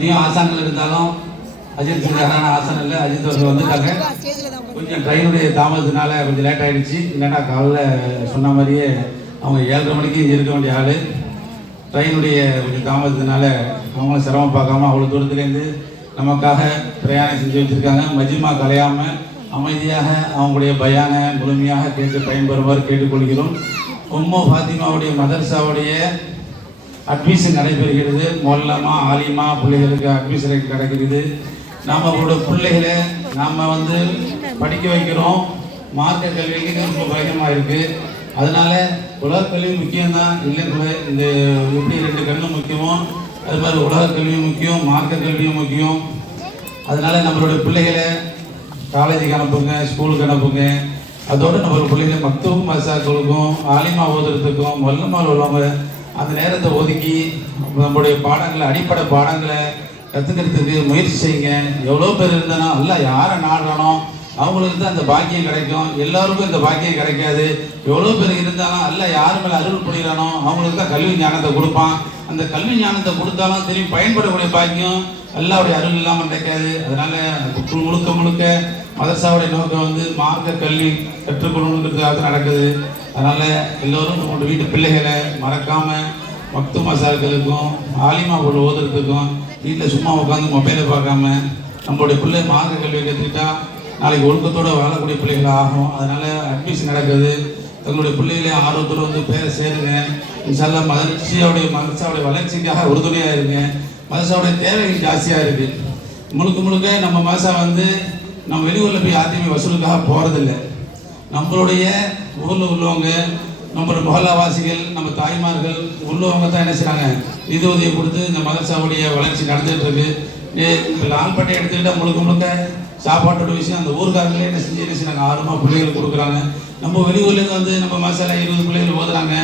எத்தனையோ ஆசான்கள் இருந்தாலும் அஜித் சிங்காரான ஆசனம் இல்லை. அஜித் அவர்கள் வந்துட்டாங்க. கொஞ்சம் ட்ரெயினுடைய தாமதத்தினால கொஞ்சம் லேட் ஆகிடுச்சு. இல்லைன்னா காலைல சொன்ன மாதிரியே அவங்க 7:30 மணிக்கு இங்கே இருக்க வேண்டிய ஆள். ட்ரெயினுடைய கொஞ்சம் தாமதத்தினால அவங்களும் சிரமம் பார்க்காம அவ்வளோ தூரத்துலேருந்து நமக்காக பிரயாணம் செஞ்சு வச்சுருக்காங்க. மஜ்மா கலையாமல் அமைதியாக அவங்களுடைய பயானை முழுமையாக கேட்டு பயன்பெறுமாறு கேட்டுக்கொள்கிறோம். உம்மு ஃபாத்திமாவுடைய மதரசாவுடைய அட்மிஷன் நடைபெறுகிறது. மொல்லமா ஆலிமா பிள்ளைகளுக்கு அட்மிஷன் கிடைக்கிறது. நாம் அவங்களோட பிள்ளைகளை நாம் படிக்க வைக்கிறோம். மார்க்க கல்விக்கு ரொம்ப பயணமாக இருக்குது. அதனால் உலக கல்வி முக்கியம்தான் இல்லைன்னு இந்த எப்படி 2 கண்ணும் முக்கியமோ அது மாதிரி உலக கல்வியும் முக்கியம், மார்க்க கல்வியும் முக்கியம். அதனால் நம்மளோட பிள்ளைகளை காலேஜுக்கு அனுப்புங்க, ஸ்கூலுக்கு அனுப்புங்க. அதோடு நம்மளோட பிள்ளைகளை மக்தூப் மசாக்களுக்கும் ஆலிமா ஓதுறதுக்கும் மொல்லமால் உள்ளவங்க அந்த நேரத்தை ஒதுக்கி நம்மளுடைய பாடங்களை அடிப்படை பாடங்களை கற்றுக்கிறதுக்கு முயற்சி செய்யுங்க. எவ்வளோ பேர் இருந்தாலும் அல்ல யாரை நாடுறானோ அவங்களுக்கு தான் அந்த பாக்கியம் கிடைக்கும். எல்லாருக்கும் இந்த பாக்கியம் கிடைக்காது. எவ்வளோ பேர் இருந்தாலும் அல்ல யார் மேலே அருள் புரிகிறானோ அவங்களுக்கு தான் கல்வி ஞானத்தை கொடுப்பான். அந்த கல்வி ஞானத்தை கொடுத்தாலும் திரும்பி பயன்படக்கூடிய பாக்கியம் எல்லாருடைய அருள் இல்லாமல் கிடைக்காது. அதனால முழுக்க முழுக்க மதரசாவுடைய நோக்கம் மார்க்க கல்வி கற்றுக்கொள்ளணுங்கிறதுக்காக நடக்குது. அதனால எல்லோரும் நம்மளோட வீட்டு பிள்ளைகளை மறக்காம மக்தூம் மசாக்களுக்கும் ஆலிமா போல் ஓதுறதுக்கும் வீட்டில் சும்மா உட்காந்து மொபைலை பார்க்காம நம்மளுடைய பிள்ளை மார்க்க கல்வியை கற்றுக்கிட்டா நாளைக்கு ஒழுக்கத்தோடு வாழக்கூடிய பிள்ளைகள் ஆகும். அதனால் அட்மிஷன் நடக்குது. தங்களுடைய பிள்ளைகளே ஆர்வத்தோடு பேரை சேருங்க. இன்ஷால்லா மதரசாவுடைய வளர்ச்சிக்காக உறுதுணையாக இருங்க. மதரசாவுடைய தேவைகள் ஜாஸ்தியாக இருக்குது. முழுக்க நம்ம மதரசா நம்ம வெளியூரில் போய் யாத்தையுமே வசூலுக்காக போகிறதில்ல. நம்மளுடைய ஊரில் உள்ளவங்க, நம்மளோட மொஹல்லாவாசிகள், நம்ம தாய்மார்கள் உள்ளவங்க தான் என்ன செய்கிறாங்க, நிதி உதவியை கொடுத்து இந்த மதரசாவுடைய வளர்ச்சி நடந்துகிட்டு இருக்கு. இப்போ லால்பட்டை எடுத்துக்கிட்டால் முழுக்க சாப்பாட்டோட விஷயம் அந்த ஊருக்காரங்களே என்ன செய்யறாங்க, ஆர்வமாக பிள்ளைகள் கொடுக்குறாங்க. நம்ம வெளியூர்லேருந்து நம்ம மசாலா 20 பிள்ளைகள் ஓதுறாங்க.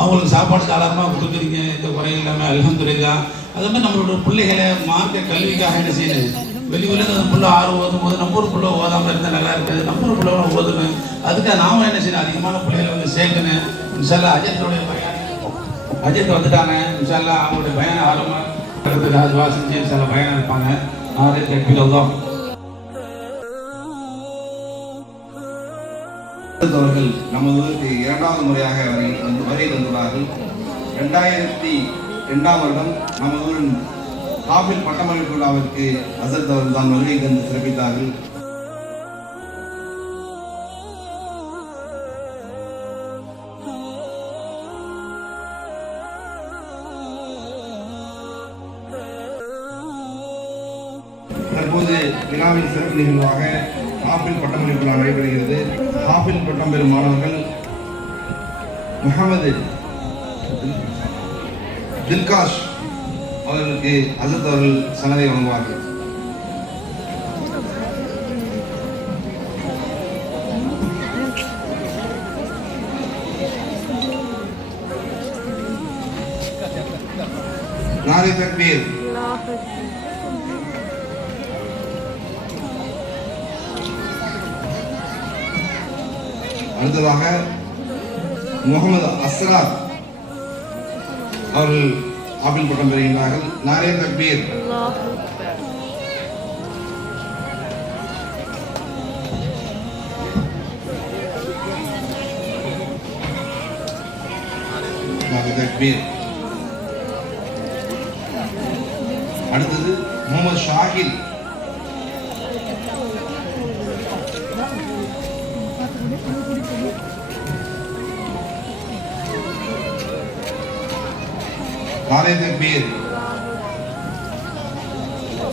அவங்களுக்கு சாப்பாடு தாராளமாக கொடுக்குறீங்க, எந்த குறையும் இல்லாமல் அல்ஹம்துலில்லாஹ். அதே மாதிரி நம்மளோட பிள்ளைகளை மார்க்க கல்விக்காக என்ன செய்யணும், வெளியூர்லேருந்து அந்த பிள்ளை ஓதும் போது நம்ம ஒரு பிள்ளை ஓதாமல் இருந்தால் நல்லா இருக்காது. நம்ம ஒரு பிள்ளை ஓதணும். அதுக்காக நாம என்ன செய்யணும், அதிகமான பிள்ளைகளை சேர்க்கணும். இன்ஷால்லா அஜித் வந்துட்டாங்க. இன்ஷால்லா அவங்களுடைய பயணம் ஆரம்பத்துக்கு அதுவாக செஞ்சு இன்ஷால்லா பயணம் இருப்பாங்க. நாளை கேட்கிறோம். அவர்கள் நமது ஊருக்கு 2வது முறையாக வருகை தந்துள்ளார்கள். 2002ஆம் வருடம் நமது ஊரின் காபில் பட்டமளிப்பு விழாவிற்கு ஹசரத் அவர்கள் தான் வருகை தந்து சிறப்பித்தார்கள். தற்போது விழாவின் சிறப்பு நிகழ்வாக ஹாஃபில் பட்டமளிப்பு விழா நடைபெறுகிறது. ஹாஃபில் பட்டம் பெறும் மாணவர்கள் முகமது தில்காஷ் அவர்களுக்கு ஹசரத் அவர்கள் சனதை வழங்குவார்கள். நாரே தக்பீர். அடுத்ததாக முகமது அஸ்ரார் அவர்கள் ஆபில் பட்டம் பெறுகின்றார்கள். நாரே தக்பீர். தக்பீர். அடுத்தது முகமது ஷாஹில் நாரே தக்பீர்.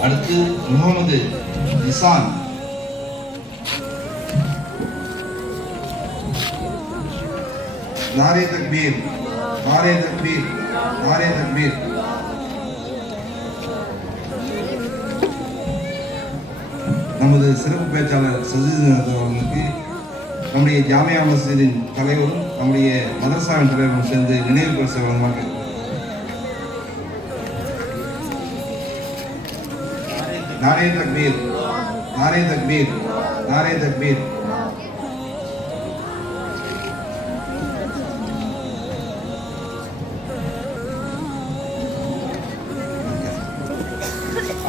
அடுத்து முகமது இசான் நாரே தக்பீர். நாரே தக்பீர். நாரே தக்பீர். நமது சிறப்பு பேச்சாளர் சஜீத் அவர்களுக்கு நம்முடைய ஜாமியா மஸ்ஜிதின் தலைவரும் நம்முடைய மதரசாவின் தலைவரும் சேர்ந்து நினைவு பரிசு வழங்குவார்கள். नारे तकबीर. नारे तकबीर. नारे तकबीर.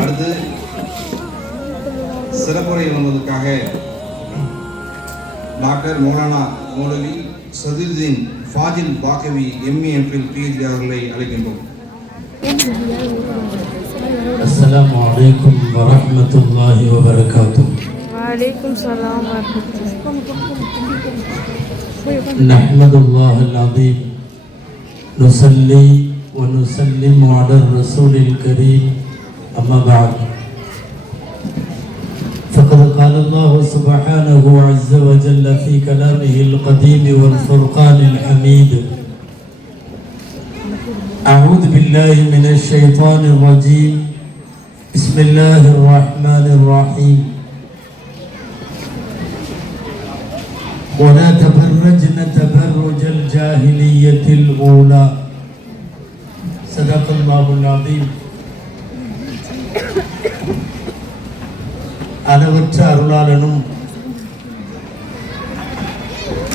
அடுத்து சிறப்புரை வந்ததற்காக doctor Maulana Maulavi Sadruddin Fazil Baqavi MA MPhil PhD அவர்களை அழைக்கின்றோம். அஸ்ஸலாமு அலைக்கும் வரஹ்மத்துல்லாஹி வபரகாத்துஹு. வலைக்கும் ஸலாம் வரஹ்மத்துல்லாஹி. நஹ்மதுல்லாஹல் அஸீம் நுஸல்லி வ நுஸல்லிமு அலர் ரசூலில் கரீம் அம்மா பஅத். فقد قال الله سبحانه عز وجل في كلامه القديم والفرقان الحميد: أعوذ بالله من الشيطان الرجيم بسم الله الرحمن الرحيم ولا تبرجن تبرج الجاهلية الأولى صدق الله العظيم. அளவற்ற அருளாளனும்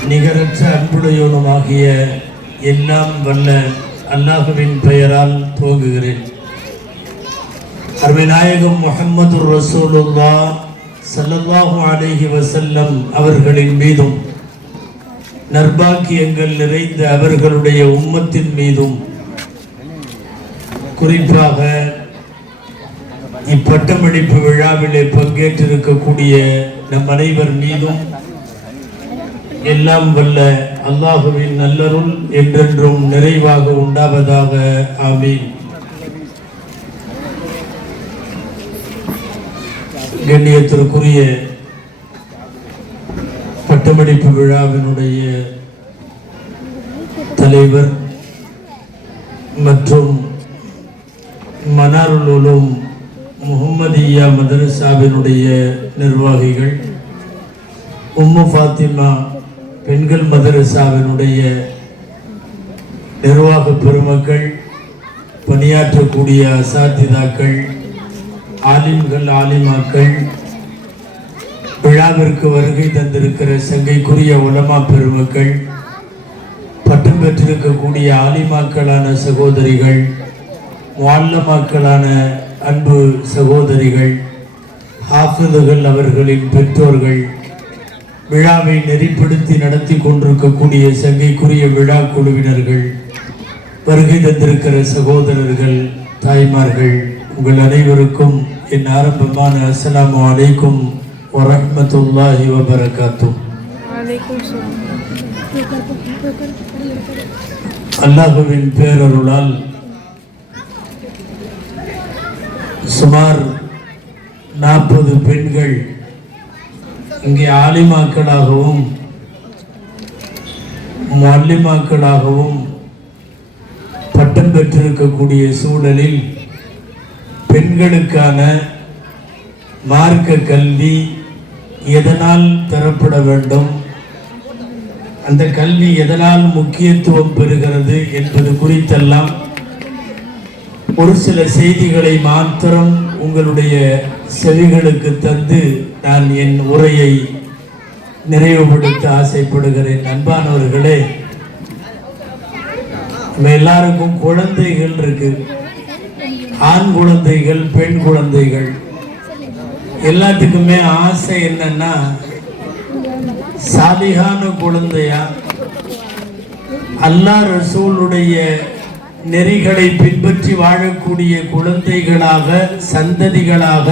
நிகரற்ற அன்புடையோனுமாகிய எல்லாம் வல்ல அல்லாஹுவின் பெயரால் துவங்குகிறேன். அருமைநாயகம் முஹம்மது ரசூலுல்லாஹ் ஸல்லல்லாஹு அலைஹி வஸல்லம் அவர்களின் மீதும் நற்பாக்கியங்கள் நிறைந்த அவர்களுடைய உம்மத்தின் மீதும் குறிப்பாக இப்பட்டமளிப்பு விழாவிலே பங்கேற்றிருக்கக்கூடிய நம் அனைவர் மீதும் எல்லாம் வல்ல அல்லாஹுவின் நல்லருள் என்றென்றும் நிறைவாக உண்டாவதாக. ஆமீன். கண்ணியத்திற்குரிய பட்டமளிப்பு விழாவினுடைய தலைவர் மற்றும் மனாருல் உலூம் முஹம்மதியா மதரசாவினுடைய நிர்வாகிகள், உம்மு ஃபாத்திமா பெண்கள் மதரசாவினுடைய நிர்வாக பெருமக்கள், பணியாற்றக்கூடிய அசாத்திதாக்கள், ஆலிம்கள், ஆலிமாக்கள், விழாவிற்கு வருகை தந்திருக்கிற சங்கைக்குரிய உலமா பெருமக்கள், பட்டம் பெற்றிருக்கக்கூடிய ஆலிமாக்களான சகோதரிகள், முஅல்லமாக்களான அன்பு சகோதரிகள், ஹாஃபிதுகள், அவர்களின் பெற்றோர்கள், விழாவை நெறிப்படுத்தி நடத்தி கொண்டிருக்கக்கூடிய சங்கைக்குரிய விழா குழுவினர்கள், வருகை தந்திருக்கிற சகோதரர்கள், தாய்மார்கள், உங்கள் அனைவருக்கும் என் ஆரம்பமான அஸ்ஸலாமு அலைக்கும் வரஹ்மத்துல்லாஹி வபரகாத்துஹு. வலைக்கும் ஸலாம். அல்லாஹுவின் பேரருளால் சுமார் 40 பெண்கள் இங்கே ஆலிமாக்களாகவும் முஅல்லிமாக்களாகவும் பட்டம் பெற்றிருக்கக்கூடிய சூழலில் பெண்களுக்கான மார்க்க கல்வி எதனால் தரப்பட வேண்டும், அந்த கல்வி எதனால் முக்கியத்துவம் பெறுகிறது என்பது குறித்தெல்லாம் ஒரு சில செய்திகளை மாத்திரம் உங்களுடைய செவிகளுக்கு தந்து நான் என் உரையை நிறைவுபடுத்த ஆசைப்படுகிறேன். அன்பானவர்களே, நம்ம எல்லாருக்கும் குழந்தைகள் இருக்கு. ஆண் குழந்தைகள், பெண் குழந்தைகள், எல்லாத்துக்குமே ஆசை என்னன்னா சாலிகான குழந்தையா, அல்லாஹ் ரசூலுடைய நெறிகளை பின்பற்றி வாழக்கூடிய குழந்தைகளாக, சந்ததிகளாக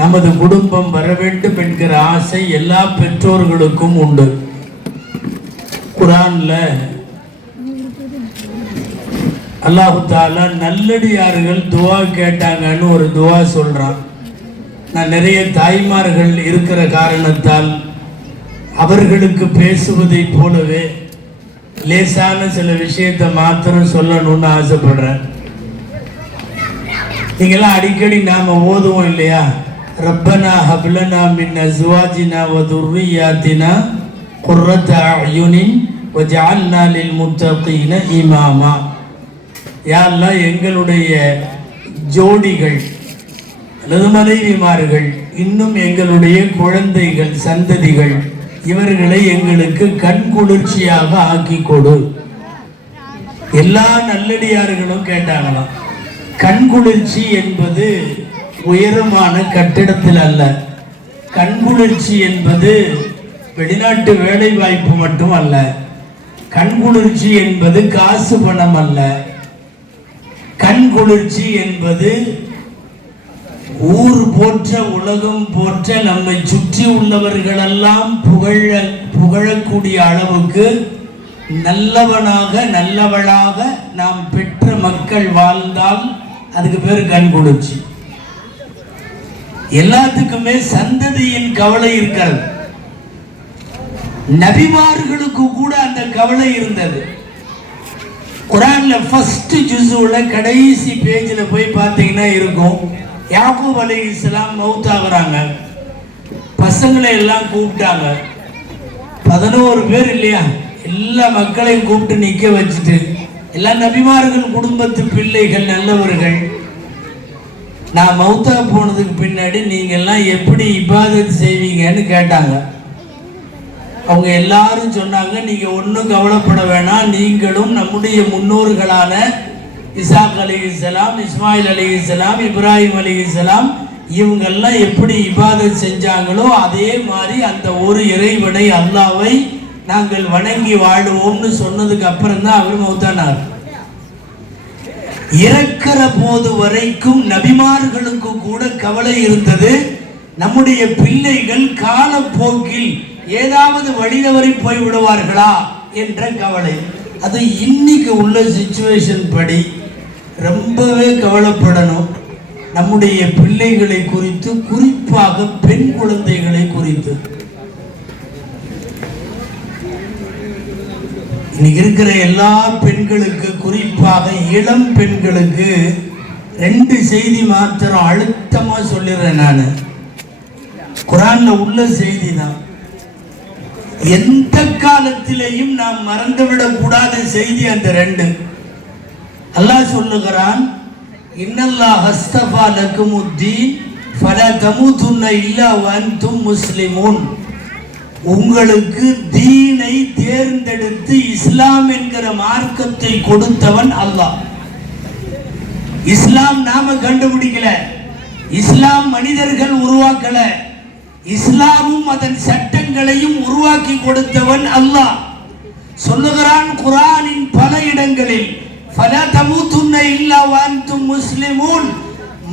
நமது குடும்பம் வர வேண்டும் என்கிற ஆசை எல்லா பெற்றோர்களுக்கும் உண்டு. குர்ஆன்ல அல்லாஹ் தஆலா நல்லடியார்கள் துஆ கேட்டாங்கன்னு ஒரு துஆ சொல்றான். நான் நிறைய தாய்மார்கள் இருக்கிற காரணத்தால் அவர்களுக்கு பேசுவதை போலவே லேசான சில விஷயத்தை மாத்திரம் சொல்லணும்னு ஆசைப்படுறேன். நீங்கெல்லாம் அடிக்கடி நாம ஓதுவோம் இல்லையா, ரப்பனா ஹப்லனா மின் அஸ்வாஜினா வ துர்ரியாத்தினா குர்ரத அயுனின் வஜஅல்னா லில் முத்தகீன இமாமா. யா அல்லாஹ், எங்களுடைய ஜோடிகள் அல்லது மனைவிமார்கள், இன்னும் எங்களுடைய குழந்தைகள், சந்ததிகள், இவர்களை எங்களுக்கு கண் குளிர்ச்சியாக ஆக்கி கொடு. எல்லா நல்லடியார்களும் கேட்டாங்களாம். கண் குளிர்ச்சி என்பது உயரமான கட்டிடத்தில் அல்ல. கண்குளிர்ச்சி என்பது வெளிநாட்டு வேலை வாய்ப்பு மட்டும் அல்ல. கண்குளிர்ச்சி என்பது காசு பணம் அல்ல. கண்குளிர்ச்சி என்பது ஊர் போற்ற உலகம் போற்ற நம்மை சுற்றி உள்ளவர்களெல்லாம் புகழக்கூடிய அளவுக்கு நல்லவனாக நல்லவளாக நாம் பெற்ற மக்கள் வாழ்ந்தால் அதுக்கு பேர் கண்குளிர்ச்சி. எல்லாத்துக்குமே சந்ததியின் கவலை இருக்கிறது. நபிமார்களுக்கு கூட அந்த கவலை இருந்தது. குர்ஆன்ல ஃபர்ஸ்ட் ஜுஸுல கடைசி பேஜ்ல போய் பார்த்தீங்கன்னா இருக்கும், யாக்கூப் அலைஹிஸ்ஸலாம் மௌத் ஆகுறாங்க. பசங்களை எல்லாம் கூப்பிட்டாங்க. 11 பேர் இல்லையா, எல்லா மக்களையும் கூப்பிட்டு நிக்க வச்சுட்டு, எல்லா நபிமார்கள் குடும்பத்து பிள்ளைகள் நல்லவர்கள், நான் மௌத்தா போனதுக்கு பின்னாடி நீங்க எல்லாம் எப்படி இபாதத் செய்வீங்கன்னு கேட்டாங்க. அவங்க எல்லாரும் சொன்னாங்க, நீங்க ஒன்றும் கவலைப்பட வேணாம், நீங்களும் நம்முடைய முன்னோர்களான இசாக் அலைஹிஸ்ஸலாம், இஸ்மாயில் அலைஹிஸ்ஸலாம், இப்ராஹிம் அலைஹிஸ்ஸலாம் இவங்கெல்லாம் எப்படி இபாதத் செஞ்சாங்களோ அதே மாதிரி அந்த ஒரு இறைவனை அல்லாவை நாங்கள் வணங்கி வாழுவோம்னு சொன்னதுக்கு அப்புறம் தான் அவர் மௌத்தானார். இறக்கிற போது வரைக்கும் நபிமார்களுக்கு கூட கவலை இருந்தது, நம்முடைய பிள்ளைகள் காலப்போக்கில் ஏதாவது வழிதவறி போய் விடுவார்களா என்ற கவலை. அது இன்னைக்கு உள்ள சிச்சுவேஷன் படி ரொம்பவே கவலைப்படணும். நம்முடைய பிள்ளைகளை குறித்து, குறிப்பாக பெண் குழந்தைகளை குறித்து. இன்னைக்கு இருக்கிற எல்லா பெண்களுக்கு, குறிப்பாக இளம் பெண்களுக்கு 2 செய்தி மாத்திரம் அழுத்தமா சொல்லிடுறேன். நான் குர்ஆன்ல உள்ள செய்தி தான், எந்த காலத்திலேயும் நாம் மறந்துவிடக் கூடாத செய்தி அந்த 2. அல்லாஹ் சொல்லுகிறான், இன்னல்லாஹ் ஹஸ்தஃபா லக்குமுத்தீன் ஃபலா தமூதுன்ன இல்லா வஅன்தும் முஸ்லிமூன். உங்களுக்கு தீனை தேர்ந்தெடுத்து இஸ்லாம் என்கிற மார்க்கத்தை கொடுத்தவன் அல்லாஹ். இஸ்லாம் நாம கண்டுபிடிக்கல, இஸ்லாம் மனிதர்கள் உருவாக்கல, இஸ்லாமும் அதன் சட்டங்களையும் உருவாக்கி கொடுத்தவன் அல்லாஹ். சொல்லுகிறான் குர்ஆனின் பல இடங்களில், ஃபலா தமூதுன்ன இல்லா வஅன்தும் முஸ்லிமூன்.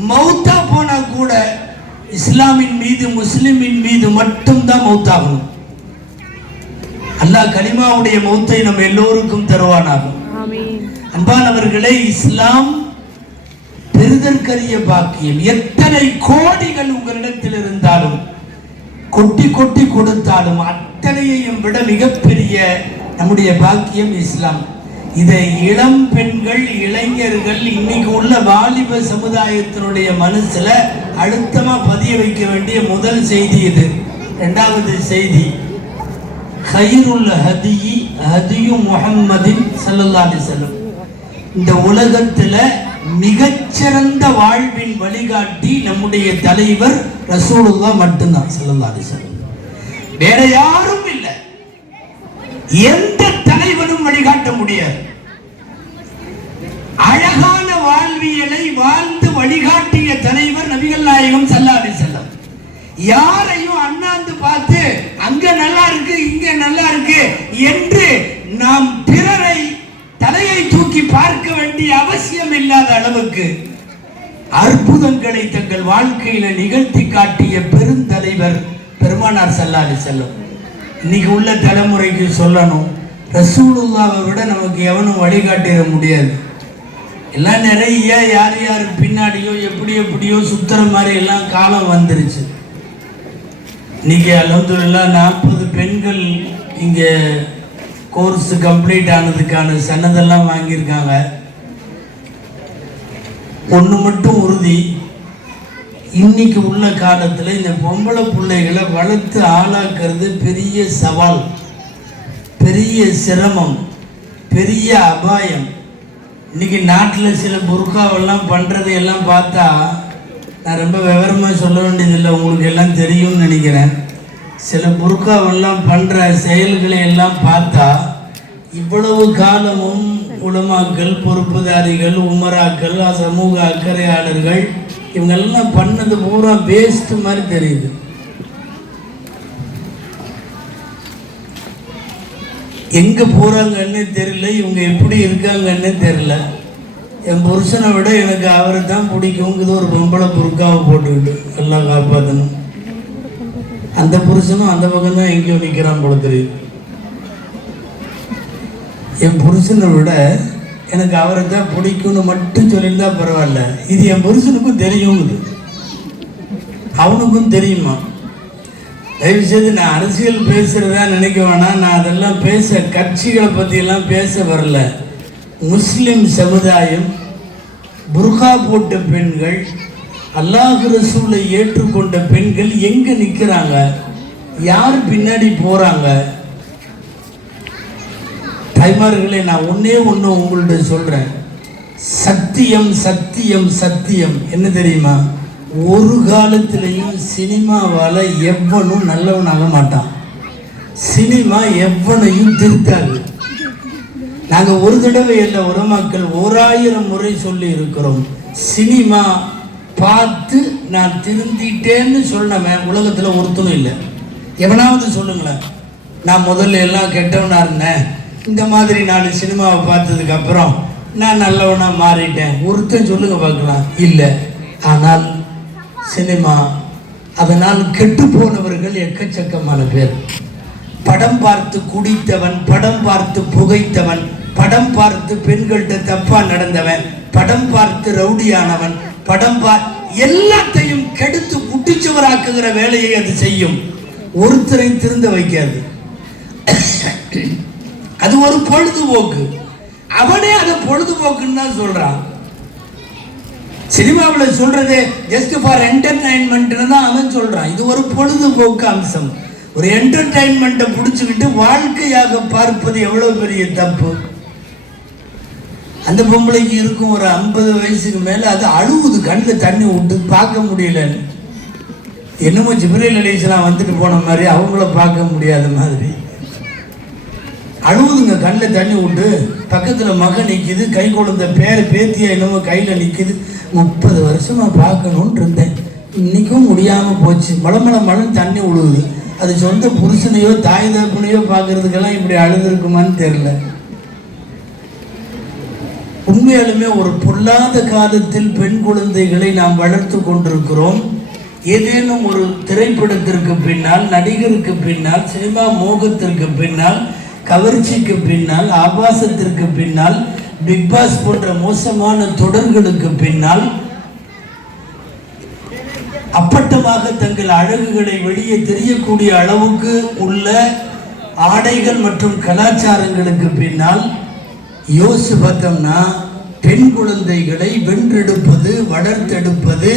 மௌத்தா போனா கூட இஸ்லாமின் மீது, முஸ்லிமின் மீது மட்டும்தான் மௌத்தாகணும். அல்லாஹ் கலிமாவுடைய மௌத்தை நம்ம எல்லோருக்கும் தருவானாக. அன்பானவர்களே, இஸ்லாம் பெறுதற்கரிய பாக்கியம். எத்தனை கோடிகள் உங்களிடத்தில் இருந்தாலும், கொட்டி கொட்டி கொடுத்தாலும், அத்தனையையும் விட மிகப்பெரிய நம்முடைய பாக்கியம் இஸ்லாம். இதை இளம் பெண்கள், இளைஞர்கள், இன்னைக்கு உள்ள வாலிப சமுதாயத்தினுடைய மனசுல அழுத்தமா பதிய வைக்க வேண்டிய முதல் செய்தி இது. 2வது செய்தி, கைருல் ஹதியி ஹதியு முஹம்மதின் ஸல்லல்லாஹு அலைஹி வஸல்லம். இந்த உலகத்துல மிகச்சிறந்த வாழ்வின் வழிகாட்டி நம்முடைய தலைவர் ரசூலுல்லாஹ் மட்டும்தான் ஸல்லல்லாஹு அலைஹி வஸல்லம். வேற யாரும் இல்லை, எந்த தலைவனும் வழிகாட்ட முடியாது. அழகான வாழ்வியலை வாழ்ந்து வழிகாட்டிய தலைவர் நபிகள் நாயகம் ஸல்லல்லாஹு அலைஹி வஸல்லம். யாரையும் அண்ணாந்து பார்த்து அங்க நல்லா இருக்கு, இங்க நல்லா இருக்கு என்று நாம் பிறரை தலையை தூக்கி பார்க்க வேண்டிய அவசியம் இல்லாத அளவுக்கு அற்புதங்களை தங்கள் வாழ்க்கையில நிகழ்த்தி காட்டிய பெருந்தலைவர் பெருமானார் ஸல்லல்லாஹு அலைஹி வஸல்லம். இன்னைக்கு உள்ள தலைமுறைக்கு சொல்லணும், ரசூலுல்லாஹ்வை விட நமக்கு எவனும் வழிகாட்டிட முடியாது. எல்லாம் நிறைய யார் யார் பின்னாடியோ எப்படியோ சுத்துற மாதிரி எல்லாம் காலம் வந்துருச்சு. இன்னைக்கு அல்ஹம்துலில்லாஹ் 40 பெண்கள் இங்கே கோர்ஸ் கம்ப்ளீட் ஆனதுக்கான சன்னதெல்லாம் வாங்கியிருக்காங்க. ஒன்று மட்டும் உறுதி, இன்னைக்கு உள்ள காலத்தில் இந்த பொம்பளை பிள்ளைகளை வளர்த்து ஆளாக்குறது பெரிய சவால், பெரிய சிரமம், பெரிய அபாயம். இன்னைக்கு நாட்டில் சில புர்காவெல்லாம் பண்ணுறது எல்லாம் பார்த்தா, நான் ரொம்ப விவரமாக சொல்ல வேண்டியதில்லை, உங்களுக்கு எல்லாம் தெரியும்னு நினைக்கிறேன். சில புர்காவெல்லாம் பண்ணுற செயல்களை எல்லாம் பார்த்தா, இவ்வளவு காலமும் உலமாக்கள், பொறுப்புதாரிகள், உமராக்கள், சமூக அக்கறையாளர்கள் இவங்கெல்லாம் பண்ணது பூரா வேஸ்ட் மாதிரி தெரியுது. எங்கே போகிறாங்கன்னு தெரியல, இவங்க எப்படி இருக்காங்கன்னு தெரியல. என் புருஷனை விட எனக்கு அவரை தான் பிடிக்குங்குது. ஒரு பொம்பளை புருக்காவை போட்டுக்கிட்டு எல்லாம் காப்பாற்றணும். அந்த புருஷனும் அந்த பக்கம் தான் எங்கேயோ நிற்கிறான் போல தெரியுது. என் புருஷனை விட எனக்கு அவரை தான் பிடிக்கும்னு மட்டும் சொல்லியிருந்தா பரவாயில்ல. இது என் புருஷனுக்கும் தெரியுங்குது, அவனுக்கும் தெரியுமா. தயவுசெய்து நான் அரசியல் பேசுகிறதா நினைக்க வேணாம். நான் அதெல்லாம் கட்சிகளை பற்றியெல்லாம் பேச வரல. முஸ்லிம் சமுதாயம், புர்கா போட்ட பெண்கள், அல்லாஹ் ரசூலை ஏற்றுக்கொண்ட பெண்கள் எங்கே நிற்கிறாங்க, யார் பின்னாடி போகிறாங்க? தாய்மார்களே, நான் ஒன்றே ஒன்று உங்கள்கிட்ட சொல்கிறேன். சத்தியம் சத்தியம் சத்தியம் என்ன தெரியுமா? ஒரு காலத்திலையும் சினிமாவால் எவனும் நல்லவனாக மாட்டான். சினிமா எவனையும் திருத்தாது. நாங்கள் ஒரு தடவை இல்லை, உலமாக்கள் 1000 முறை சொல்லி இருக்கிறோம். சினிமா பார்த்து நான் திருந்திட்டேன்னு சொன்னவன் உலகத்தில் ஒருத்தனும் இல்லை. எவனாவது சொல்லுங்களேன், நான் முதல்ல எல்லாம் கெட்டவனாக இருந்தேன், இந்த மாதிரி 4 சினிமாவை பார்த்ததுக்கு அப்புறம் நான் நல்லவனாக மாறிட்டேன், ஒருத்தன் சொல்லுங்க பார்க்கலாம். இல்லை. ஆனால் சினிமா அதனால் கெட்டு போனவர்கள் எக்கச்சக்கமான பேர். படம் பார்த்து குடித்தவன், படம் பார்த்து புகைத்தவன், படம் பார்த்து பெண்கள்கிட்ட தப்பா நடந்தவன், படம் பார்த்து ரவுடியானவன், எல்லாத்தையும் கெடுத்து குட்டிச்சுவராக்குகிற வேலையை அது செய்யும். ஒருத்தரை திருந்த வைக்காது. அது ஒரு பொழுதுபோக்கு. அவனே அதை பொழுதுபோக்குன்னு தான் சொல்றான். சினிமாவில் சொல்றதே ஜஸ்ட் ஃபார் என்டர்டைன்மெண்ட்னு தான் அவன் சொல்றான். இது ஒரு பொழுதுபோக்கு அம்சம். ஒரு என்டர்டைன்மெண்ட்டை பிடிச்சிக்கிட்டு வாழ்க்கையாக பார்ப்பது எவ்வளவு பெரிய தப்பு. அந்த பொம்பளைக்கு இருக்கும் ஒரு 50 வயசுக்கு மேலே, அது அழுவுது, கண்ணில் தண்ணி விட்டு பார்க்க முடியலன்னு. என்னமோ ஜிப்ரீல் அலைஹிஸ்ஸலாம் வந்துட்டு போன மாதிரி அவங்கள பார்க்க முடியாத மாதிரி அழுவுதுங்க, கண்ணில் தண்ணி விட்டு. பக்கத்தில் மகன் நிற்கிது, கை குழந்தை பேத்தியா என்னமோ கையில் நிற்கிது. 30 வருஷமா பார்க்கணுன்னு இருந்தேன், இன்னைக்கும் முடியாமல் போச்சு. மழை தண்ணி விழுவுது. அது சொந்த புருஷனையோ தாய் தகப்பனையோ பார்க்கறதுக்கெல்லாம் இப்படி அழுதுருக்குமான்னு தெரியல. உண்மையாலுமே ஒரு பொல்லாத காலத்தில் பெண் குழந்தைகளை நாம் வளர்த்து கொண்டிருக்கிறோம். ஏதேனும் ஒரு திரைப்படத்திற்கு பின்னால், நடிகருக்கு பின்னால், சினிமா மோகத்திற்கு பின்னால், கவர்ச்சிக்கு பின்னால், ஆபாசத்திற்கு பின்னால், பிக்பாஸ் போன்ற மோசமான தொடர்களுக்கு பின்னால் அப்பட்டமாக தங்கள் அழகுகளை வெளியே தெரியக்கூடிய அளவுக்கு உள்ள ஆடைகள் மற்றும் கலாச்சாரங்களுக்கு பின்னால் யோசிச்சு பார்த்தோம்னா, பெண் குழந்தைகளை வென்றெடுப்பது, வளர்த்தெடுப்பது,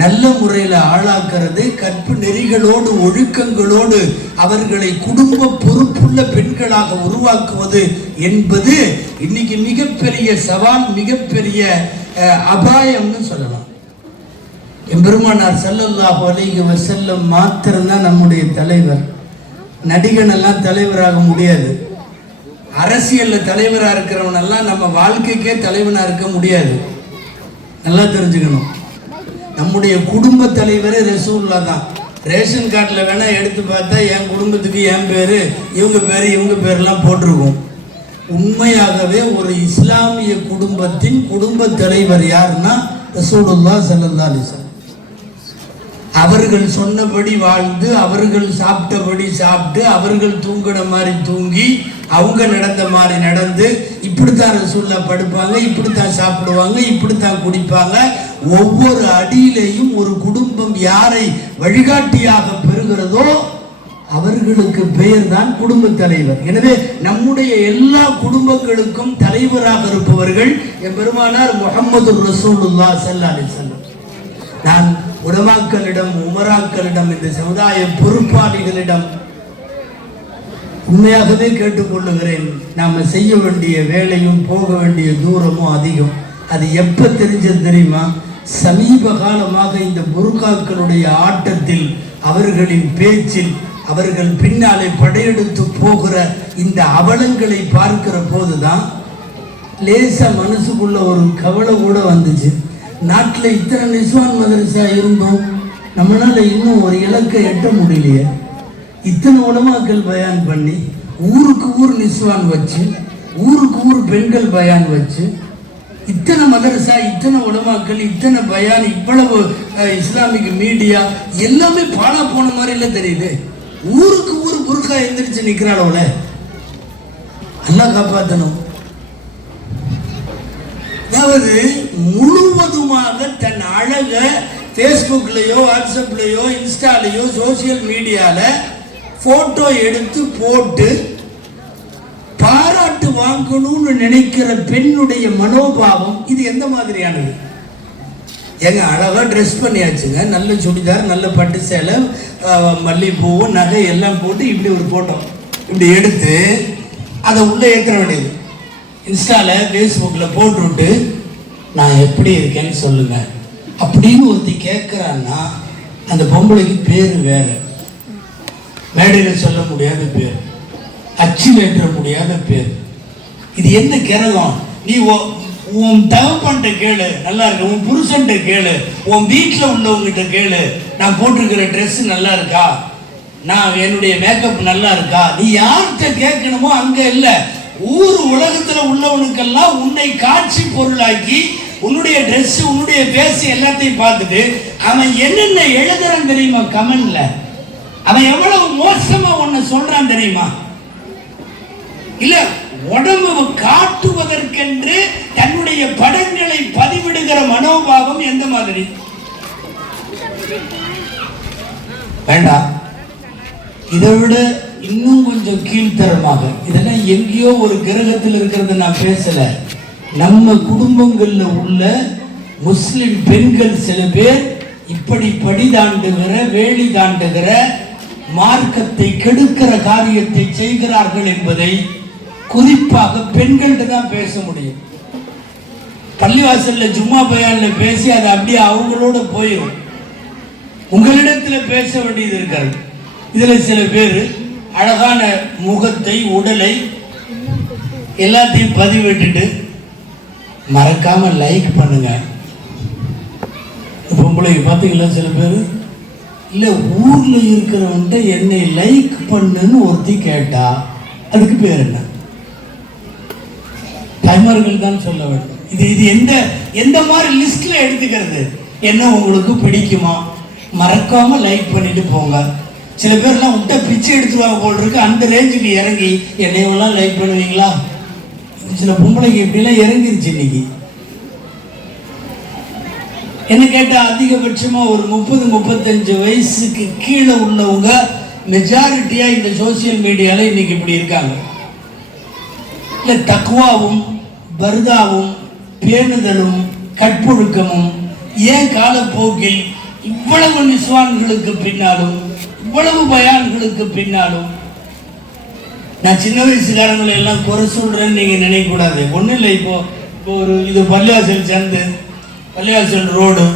நல்ல முறையில் ஆளாக்குறது, கற்பு நெறிகளோடு ஒழுக்கங்களோடு அவர்களை குடும்ப பொறுப்புள்ள பெண்களாக உருவாக்குவது என்பது இன்னைக்கு மிகப்பெரிய சவால், மிகப்பெரிய அபாயம்னு சொல்லலாம். எம்பெருமானார் ஸல்லல்லாஹு அலைஹி வஸல்லம் மாத்திரம்தான் நம்முடைய தலைவர். நடிகன் எல்லாம் தலைவராக முடியாது. அரசியலில் தலைவராக இருக்கிறவனெல்லாம் நம்ம வாழ்க்கைக்கே தலைவனாக இருக்க முடியாது. நல்லா தெரிஞ்சுக்கணும். நம்முடைய குடும்ப தலைவரே ரசூலுல்லாஹ் தான். ரேஷன் கார்டில் வேணால் எடுத்து பார்த்தா என் குடும்பத்துக்கு என் பேர், இவங்க பேர்லாம் போட்டிருக்கும். உண்மையாகவே ஒரு இஸ்லாமிய குடும்பத்தின் குடும்ப தலைவர் யாருன்னா ரசூலுல்லாஹ் ஸல்லல்லாஹு அலைஹி வஸல்லம். அவர்கள் சொன்னபடி வாழ்ந்து, அவர்கள் சாப்பிட்டபடி சாப்பிட்டு, அவர்கள் தூங்கின மாதிரி தூங்கி, அவங்க நடந்த மாதிரி நடந்து, இப்படித்தான் ரசூலுல்லாஹ் படுப்பாங்க, இப்படித்தான் சாப்பிடுவாங்க, இப்படித்தான் குடிப்பாங்க. ஒவ்வொரு அடியிலையும் ஒரு குடும்பம் யாரை வழிகாட்டியாக பெறுகிறதோ அவர்களுக்கு பெயர் தான் குடும்ப தலைவர். எனவே நம்முடைய எல்லா குடும்பங்களுக்கும் தலைவராக இருப்பவர்கள் எம்பெருமானார் முஹம்மது ரசூலுல்லாஹ் ஸல்லல்லாஹு அலைஹி வஸல்லம். நான் உலமாக்களிடம், உமராக்களிடம், இந்த சமுதாய பொறுப்பாளிகளிடம் உண்மையாகவே கேட்டுக்கொள்ளுகிறேன். நாம செய்ய வேண்டிய வேலையும் போக வேண்டிய தூரமும் அதிகம். அது எப்ப தெரிஞ்சது தெரியுமா? சமீப காலமாக இந்த புர்காக்களுடைய ஆட்டத்தில், அவர்களின் பேச்சில், அவர்கள் பின்னாலே படையெடுத்து போகிற இந்த அவலங்களை பார்க்கிற போதுதான் லேசா மனசுக்குள்ள ஒரு கவலை கூட வந்துச்சு. நாட்டில் இத்தனை நிஸ்வான் மதரசா இருந்தோம், நம்மளால இன்னும் ஒரு இலக்கை எட்ட முடியலையே. இத்தனை உலமாக்கள் பயான் பண்ணி, ஊருக்கு ஊர் நிஸ்வான் வச்சு, ஊருக்கு ஊர் பெண்கள் பயான் வச்சு, இத்தனை மதரசா, இத்தனை உலமாக்கள், இத்தனை பயான், இவ்வளவு இஸ்லாமிக் மீடியா எல்லாமே பாழா போன மாதிரில தெரியுது. ஊருக்கு ஊர் புருக்கா எந்திரிச்சு நிக்கிறாளோல, எல்லாம் காப்பாற்றணும். அதாவது முழுவதுமாக தன் அழக ஃபேஸ்புக்லயோ வாட்ஸ்அப்லயோ இன்ஸ்டாலையோ சோசியல் மீடியால போட்டோ எடுத்து போட்டு பாராட்டு வாங்கணும்னு நினைக்கிற பெண்ணுடைய மனோபாவம் இது எந்த மாதிரியானது? எங்க அழகா ட்ரெஸ் பண்ணியாச்சுங்க, நல்ல சுடிதார், நல்ல பட்டு சேலை, மல்லிகைப்பூ, நகை எல்லாம் போட்டு இப்படி ஒரு போட்டோ இப்படி எடுத்து அதை உள்ள ஏற்ற வேண்டியது. இன்ஸ்டால ஃபேஸ்புக்கில் போட்டுவிட்டு நான் எப்படி இருக்கேன்னு சொல்லுங்க அப்படின்னு ஒருத்தி கேட்குறான்னா அந்த பொம்பளைக்கு பேர் வேற, மேடையில் சொல்ல முடியாத பேர், அச்சில் ஏற்ற முடியாத பேர். இது என்ன கிரகம்? நீ உன் தகப்பன்ட்ட கேளு, நல்லா இருக்கு. உன் புருஷன்ட்ட கேளு, உன் வீட்டில் உள்ளவங்கிட்ட கேளு, நான் போட்டிருக்கிற ட்ரெஸ் நல்லா இருக்கா, நான் என்னுடைய மேக்கப் நல்லா இருக்கா. நீ யார்கிட்ட கேட்கணுமோ அங்க இல்லை, ஊர் உலகத்துல உள்ளவனுக்கெல்லாம் உன்னை காட்சி பொருளாக்கி உன்னுடைய ட்ரெஸ், உன்னுடைய பேசி எல்லாத்தையும் பார்த்துட்டு அவன் என்னென்ன எழுதுறான் தெரியுமா கமெண்ட்ல? அவன் எவ்வளவு மோசமா உன்னை சொல்றான் தெரியுமா? இல்ல உடம்பு காட்டுவதற்கென்று தன்னுடைய படங்களை பதிவிடுகிற மனோபாவம் எந்த மாதிரி? வேண்டாம், இதை விட இன்னும் கொஞ்சம் கீழ்த்தரமாக, இதெல்லாம் எங்கேயோ ஒரு கிரகத்தில் இருக்கிறத நான் பேசல, நம்ம குடும்பங்கள்ல உள்ள முஸ்லிம் பெண்கள் சில பேர் இப்படி படி தாண்டுகிற, வேலி தாண்டுகிற, மார்க்கத்தை கெடுக்கிற காரியத்தை செய்கிறார்கள் என்பதை குறிப்பாக பெண்கள்கிட்ட தான் பேச முடியும். பள்ளிவாசல்ல ஜும்மா பயான்ல பேசி அது அப்படியே அவங்களோட போயிடும். உங்களிடத்துல பேச வேண்டியது இருக்காது. இதுல சில பேர் அழகான முகத்தை, உடலை எல்லாத்தையும் பதிவிட்டுட்டு மறக்காம லைக் பண்ணுங்க. பொம்பளைக்கு பார்த்தீங்களா சில பேர், இல்ல ஊர்ல இருக்கிறவன்ட்ட என்னை லைக் பண்ணுன்னு ஒருத்தி கேட்டா அதுக்கு பேர் என்ன? தாய்மார்கள் தான் சொல்ல வேண்டும். இது எந்த மாதிரி லிஸ்ட்ல எடுத்துக்கிறது? என்ன உங்களுக்கு பிடிக்குமா, மறக்காம லைக் பண்ணிட்டு போங்க. சில பேர்லாம் விட்ட பிச்சை எடுத்துருவாங்க போல் இருக்கு, அந்த ரேஞ்சுக்கு இறங்கி என்னையெல்லாம் லைக் பண்ணுவீங்களா? சில பொம்பளைக்கு இப்படிலாம் இறங்கிருச்சு இன்னைக்கு. என்ன கேட்டா அதிகபட்சமா ஒரு 30-35 வயசுக்கு கீழே உள்ளவங்க மெஜாரிட்டியா இந்த சோசியல் மீடியால இன்னைக்கு இப்படி இருக்காங்க. இல்ல தக்வாவும் பர்தாவும் பேணுதலும் கற்பொழுக்கமும் ஏன் காலப்போக்கில் இவ்வளவு நிஸ்வான்களுக்கு பின்னாலும், இவ்வளவு பயான்களுக்கு பின்னாலும், நான் சின்ன வயசுக்காரங்களை எல்லாம் குறை சொல்றேன்னு நீங்க நினைக்க கூடாது. ஒன்றும் இல்லை, இப்போ ஒரு இது பள்ளிவாசல் சேர்ந்து பள்ளிவாசல் ரோடு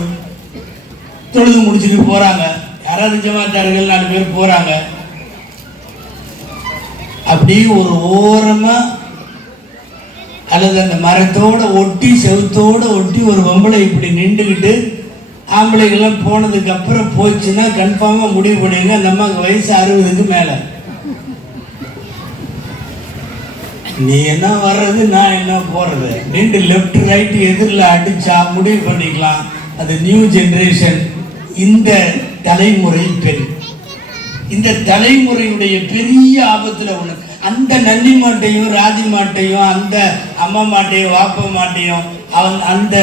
தொழுது முடிச்சுட்டு போறாங்க, யாராவது ஜமாத்தார்கள் 4 பேர் போறாங்க. அப்படியே ஒரு ஓரமா அல்லது அந்த மரத்தோட ஒட்டி செவுத்தோட ஒட்டி ஒரு பொம்பளை இப்படி நின்றுக்கிட்டு, ஆம்பளைகள்லாம் போனதுக்கு அப்புறம் போச்சுன்னா கன்ஃபார்மா முடிவு பண்ணுவீங்க அந்த அம்மாவுக்கு வயசு 60க்கு மேல. நீ என்ன வர்றது, நான் என்ன போறது அப்படின்ட்டு லெஃப்ட் ரைட் எதிரில் அடிச்சா முடிவு பண்ணிக்கலாம். அது நியூ ஜெனரேஷன். இந்த தலைமுறை பெண், இந்த தலைமுறையுடைய பெரிய ஆபத்துல ஒண்ணு. அந்த நன்னி மாட்டையும் ராஜி மாட்டையும் அந்த அம்மா மாட்டையும் வாப்ப மாட்டையும் அந்த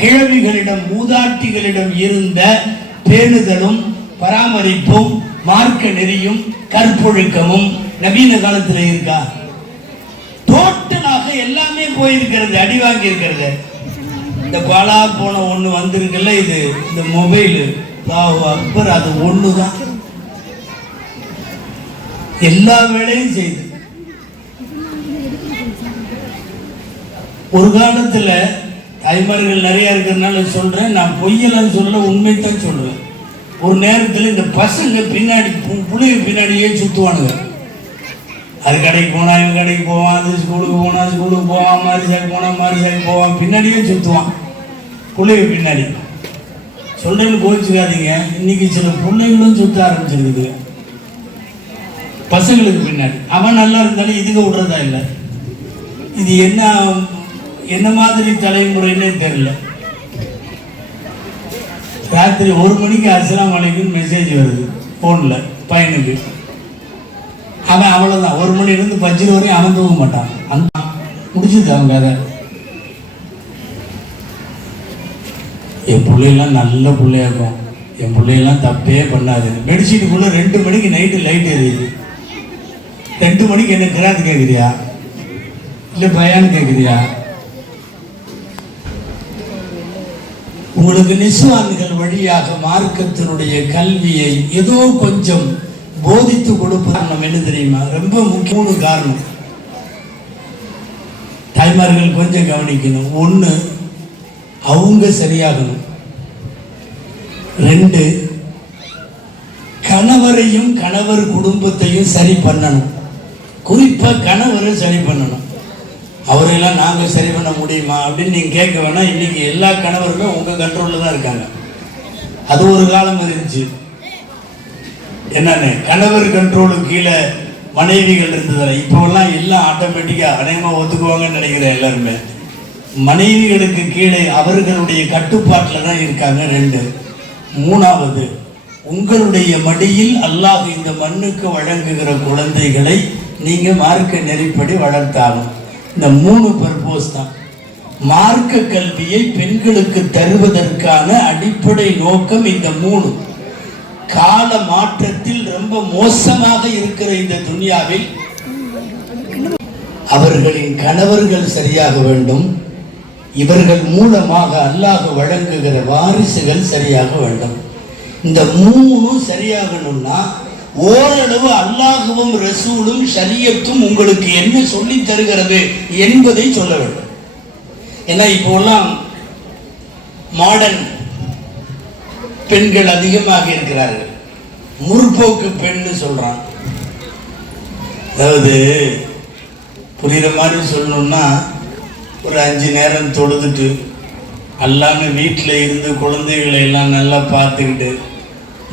கிழவிகளிடம், மூதாட்டிகளிடம் இருந்த பேணுதலும் பராமரிப்பும் மார்க்க நெறியும் கற்பொழுக்கமும் நவீன காலத்துல இருக்கா? டோட்டலாக எல்லாமே போயிருக்கிறது, அடி வாங்கி இருக்கிறது. இந்த பாலா போன ஒண்ணு வந்திருக்குல்ல, இது இந்த மொபைல் அக்பர், அது ஒண்ணுதான் எல்லா வேலையும் செய்து. ஒரு காலத்துல தாய்மார்கள் நிறைய இருக்கிறதுனால சொல்றேன், நான் பொய்யெல்லாம் சொல்ல, உண்மைத்தான் சொல்றேன். ஒரு நேரத்தில் இந்த பசங்க பின்னாடி பிள்ளைங்க பின்னாடியே சுத்துவானுங்க. அது கடைக்கு போனா இவன் கடைக்கு போவான், அது ஸ்கூலுக்கு போனா ஸ்கூலுக்கு போவான், மாரிசாக்கு போனா மாரிசாக்கு போவான், பின்னாடியே சுத்துவான். பிள்ளைங்க பின்னாடி சொல்றேன்னு கோவிச்சுக்காதீங்க. இன்னைக்கு சில பிள்ளைங்களும் சுத்த ஆரம்பிச்சிருக்குது பசங்களுக்கு பின்னாடி. அவன் நல்லா இருந்தாலும் இதுக்கு விடுறதா இல்லை. இது என்ன மாதிரி தலைமுறைன்னே தெரியல. ராத்திரி 1 மணிக்கு அஸ்ஸலாமு அலைக்கும் மெசேஜ் வருது ஃபோனில் பையனுக்கு. அவன் அவ்வளோதான், 1 மணிலேருந்து 5 வரையும் அவன் தூங்க மாட்டான். அந்த முடிச்சுது அவங்க கதை. என் பிள்ளையெல்லாம் நல்ல பிள்ளையா இருக்கும், என் பிள்ளையெல்லாம் தப்பே பண்ணாது. பெட்ஷீட்டுக்குள்ளே 2 மணிக்கு நைட்டு லைட் எரியுது. 2 மணிக்கு என்ன கிராத்து கேட்குறியா இல்லை பயான் கேட்குறியா? உங்களுக்கு நிஸ்வான்கள் வழியாக மார்க்கத்தினுடைய கல்வியை ஏதோ கொஞ்சம் போதித்து கொடுப்பது நம்ம என்ன தெரியுமா? ரொம்ப முக்கியமான காரணம். தாய்மார்கள் கொஞ்சம் கவனிக்கணும். 1, அவங்க சரியாகணும். 2, கணவரையும் கணவர் குடும்பத்தையும் சரி பண்ணணும். குறிப்பாக கணவரை சரி பண்ணணும். அவரையெல்லாம் நாங்கள் சரி பண்ண முடியுமா அப்படின்னு நீங்கள் கேட்க வேணாம். இன்னைக்கு எல்லா கணவருமே உங்கள் கண்ட்ரோலில் தான் இருக்காங்க. அது ஒரு காலம் இருந்துச்சு. என்னன்னு கணவர் கண்ட்ரோலுக்கு கீழே மனைவிகள் இருந்ததில்லை. இப்போல்லாம் எல்லாம் ஆட்டோமேட்டிக்காக அநேகமாக ஒத்துக்குவாங்கன்னு நினைக்கிறேன். எல்லாருமே மனைவிகளுக்கு கீழே அவர்களுடைய கட்டுப்பாட்டில் தான் இருக்காங்க. 2, 3வது உங்களுடைய மடியில் அல்லாஹ் இந்த மண்ணுக்கு வழங்குகிற குழந்தைகளை நீங்கள் மார்க்க நெறிப்படி வளர்த்தாலும். இந்த 3 பர்போஸ் தான். மார்க்க கல்வியை பெண்களுக்கு தருவதற்கான அடிப்படை நோக்கம் இந்த 3. கால மாற்றத்தில் ரொம்ப மோசமாக இருக்கிற இந்த துனியாவில் அவர்களின் கணவர்கள் சரியாக வேண்டும். இவர்கள் மூலமாக அல்லாஹ் வழங்குகிற வாரிசுகள் சரியாக வேண்டும். இந்த 3 சரியாகணும்னா ஓரளவு அல்லாஹ்வும் ரசூலும் ஷரியத்தும் உங்களுக்கு என்ன சொல்லி தருகிறது என்பதை சொல்ல வேண்டும். ஏன்னா இப்போலாம் மாடர்ன் பெண்கள் அதிகமாக இருக்கிறார்கள். முற்போக்கு பெண்ணு சொல்றான். அதாவது புரியுற மாதிரி சொல்லணும்னா, ஒரு 5 நேரம் தொழுதுட்டு அல்லாம வீட்டில் இருந்து குழந்தைகளை எல்லாம் நல்லா பார்த்துக்கிட்டு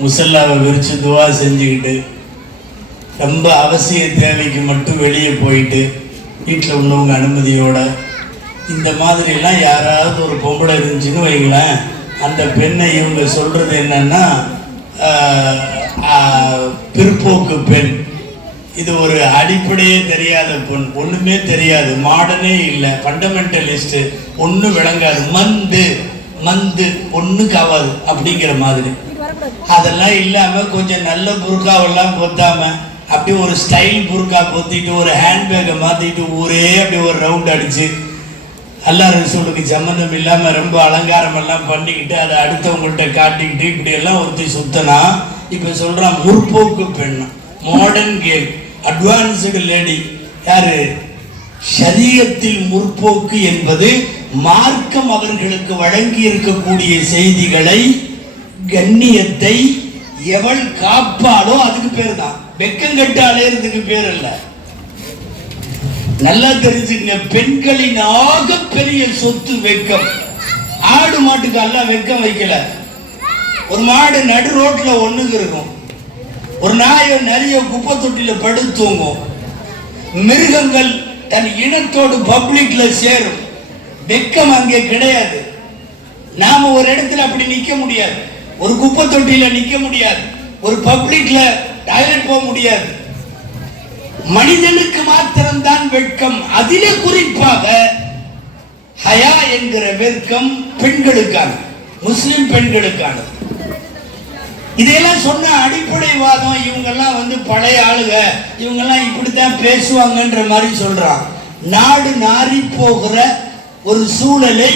முசல்லாவை விரித்து துவா செஞ்சுக்கிட்டு ரொம்ப அவசிய தேவைக்கு மட்டும் வெளியே போயிட்டு வீட்டில் உள்ளவங்க அனுமதியோட இந்த மாதிரிலாம் யாராவது ஒரு பொம்பளை இருந்துச்சுன்னு வைங்களேன், அந்த பெண்ணை இவங்க சொல்கிறது என்னன்னா பிற்போக்கு பெண். இது ஒரு அடிப்படையே தெரியாத பெண், ஒன்றுமே தெரியாது, மாடர்னே இல்லை, ஃபண்டமெண்டலிஸ்ட்டு, ஒன்றும் விளங்காது, மந்து ஒன்றுக்கு ஆகாது அப்படிங்கிற மாதிரி. அதெல்லாம் இல்லாமல் கொஞ்சம் நல்ல புர்காவெல்லாம் பொத்தாம அப்படியே ஒரு ஸ்டைல் புர்கா பொத்திட்டு ஒரு ஹேண்ட்பேக்கை மாற்றிட்டு ஊரே அப்படியே ஒரு ரவுண்ட் அடித்து அல்லாஹ் ரசூலுக்கு சம்மந்தம் இல்லாமல் ரொம்ப அலங்காரம் எல்லாம் பண்ணிக்கிட்டு அதை அடுத்தவங்கள்ட்ட காட்டிக்கிட்டு இப்படியெல்லாம் ஒருத்தி சுத்தனா இப்போ சொல்கிறான் முற்போக்கு பெண், மாடர்ன் கேர்ள், அட்வான்ஸ்டு லேடி. யாரு? ஷரியத்தில் முற்போக்கு என்பது மார்க்கம் அவர்களுக்கு வழங்கி இருக்கக்கூடிய செய்திகளை, கண்ணியத்தை எவள் காப்பாளோ அதுக்கு பேர் தான். வெக்கங்கட்டு அலையிறதுக்கு பேர் அல்ல. நல்லா தெரிஞ்சுங்க, பெண்களின் ஆகப்பெரிய சொத்து வெக்கம். ஆடு மாட்டுக்கு எல்லாம் வெக்கம் வைக்கல. ஒரு மாடு நடு ரோட்ல ஒண்ணுக்கு இருக்கும், ஒரு நாயை நிறைய குப்பை தொட்டில படுத்து தூங்கும், மிருகங்கள் தன் இனத்தோடு பப்ளிக்ல சேரும். வெக்கம் அங்கே கிடையாது. நாம ஒரு இடத்துல அப்படி நிக்க முடியாது, ஒரு குப்பை தொட்டில நிக்க முடியாது, ஒரு பப்ளிக்ல டாய்லெட் போக முடியாது. மனிதனுக்கு மாத்திரம்தான் வெட்கம். அதிலே குறிப்பாக ஹயா என்கிற வெட்கம் பெண்களுக்கான, முஸ்லிம் பெண்களுக்கான. இதையெல்லாம் சொன்ன அடிப்படைவாதம் இவங்கெல்லாம் பழைய ஆளுங்க, இவங்கெல்லாம் இப்படித்தான் பேசுவாங்கன்ற மாதிரி சொல்றான். நாடு நாரி போகிற ஒரு சூழலை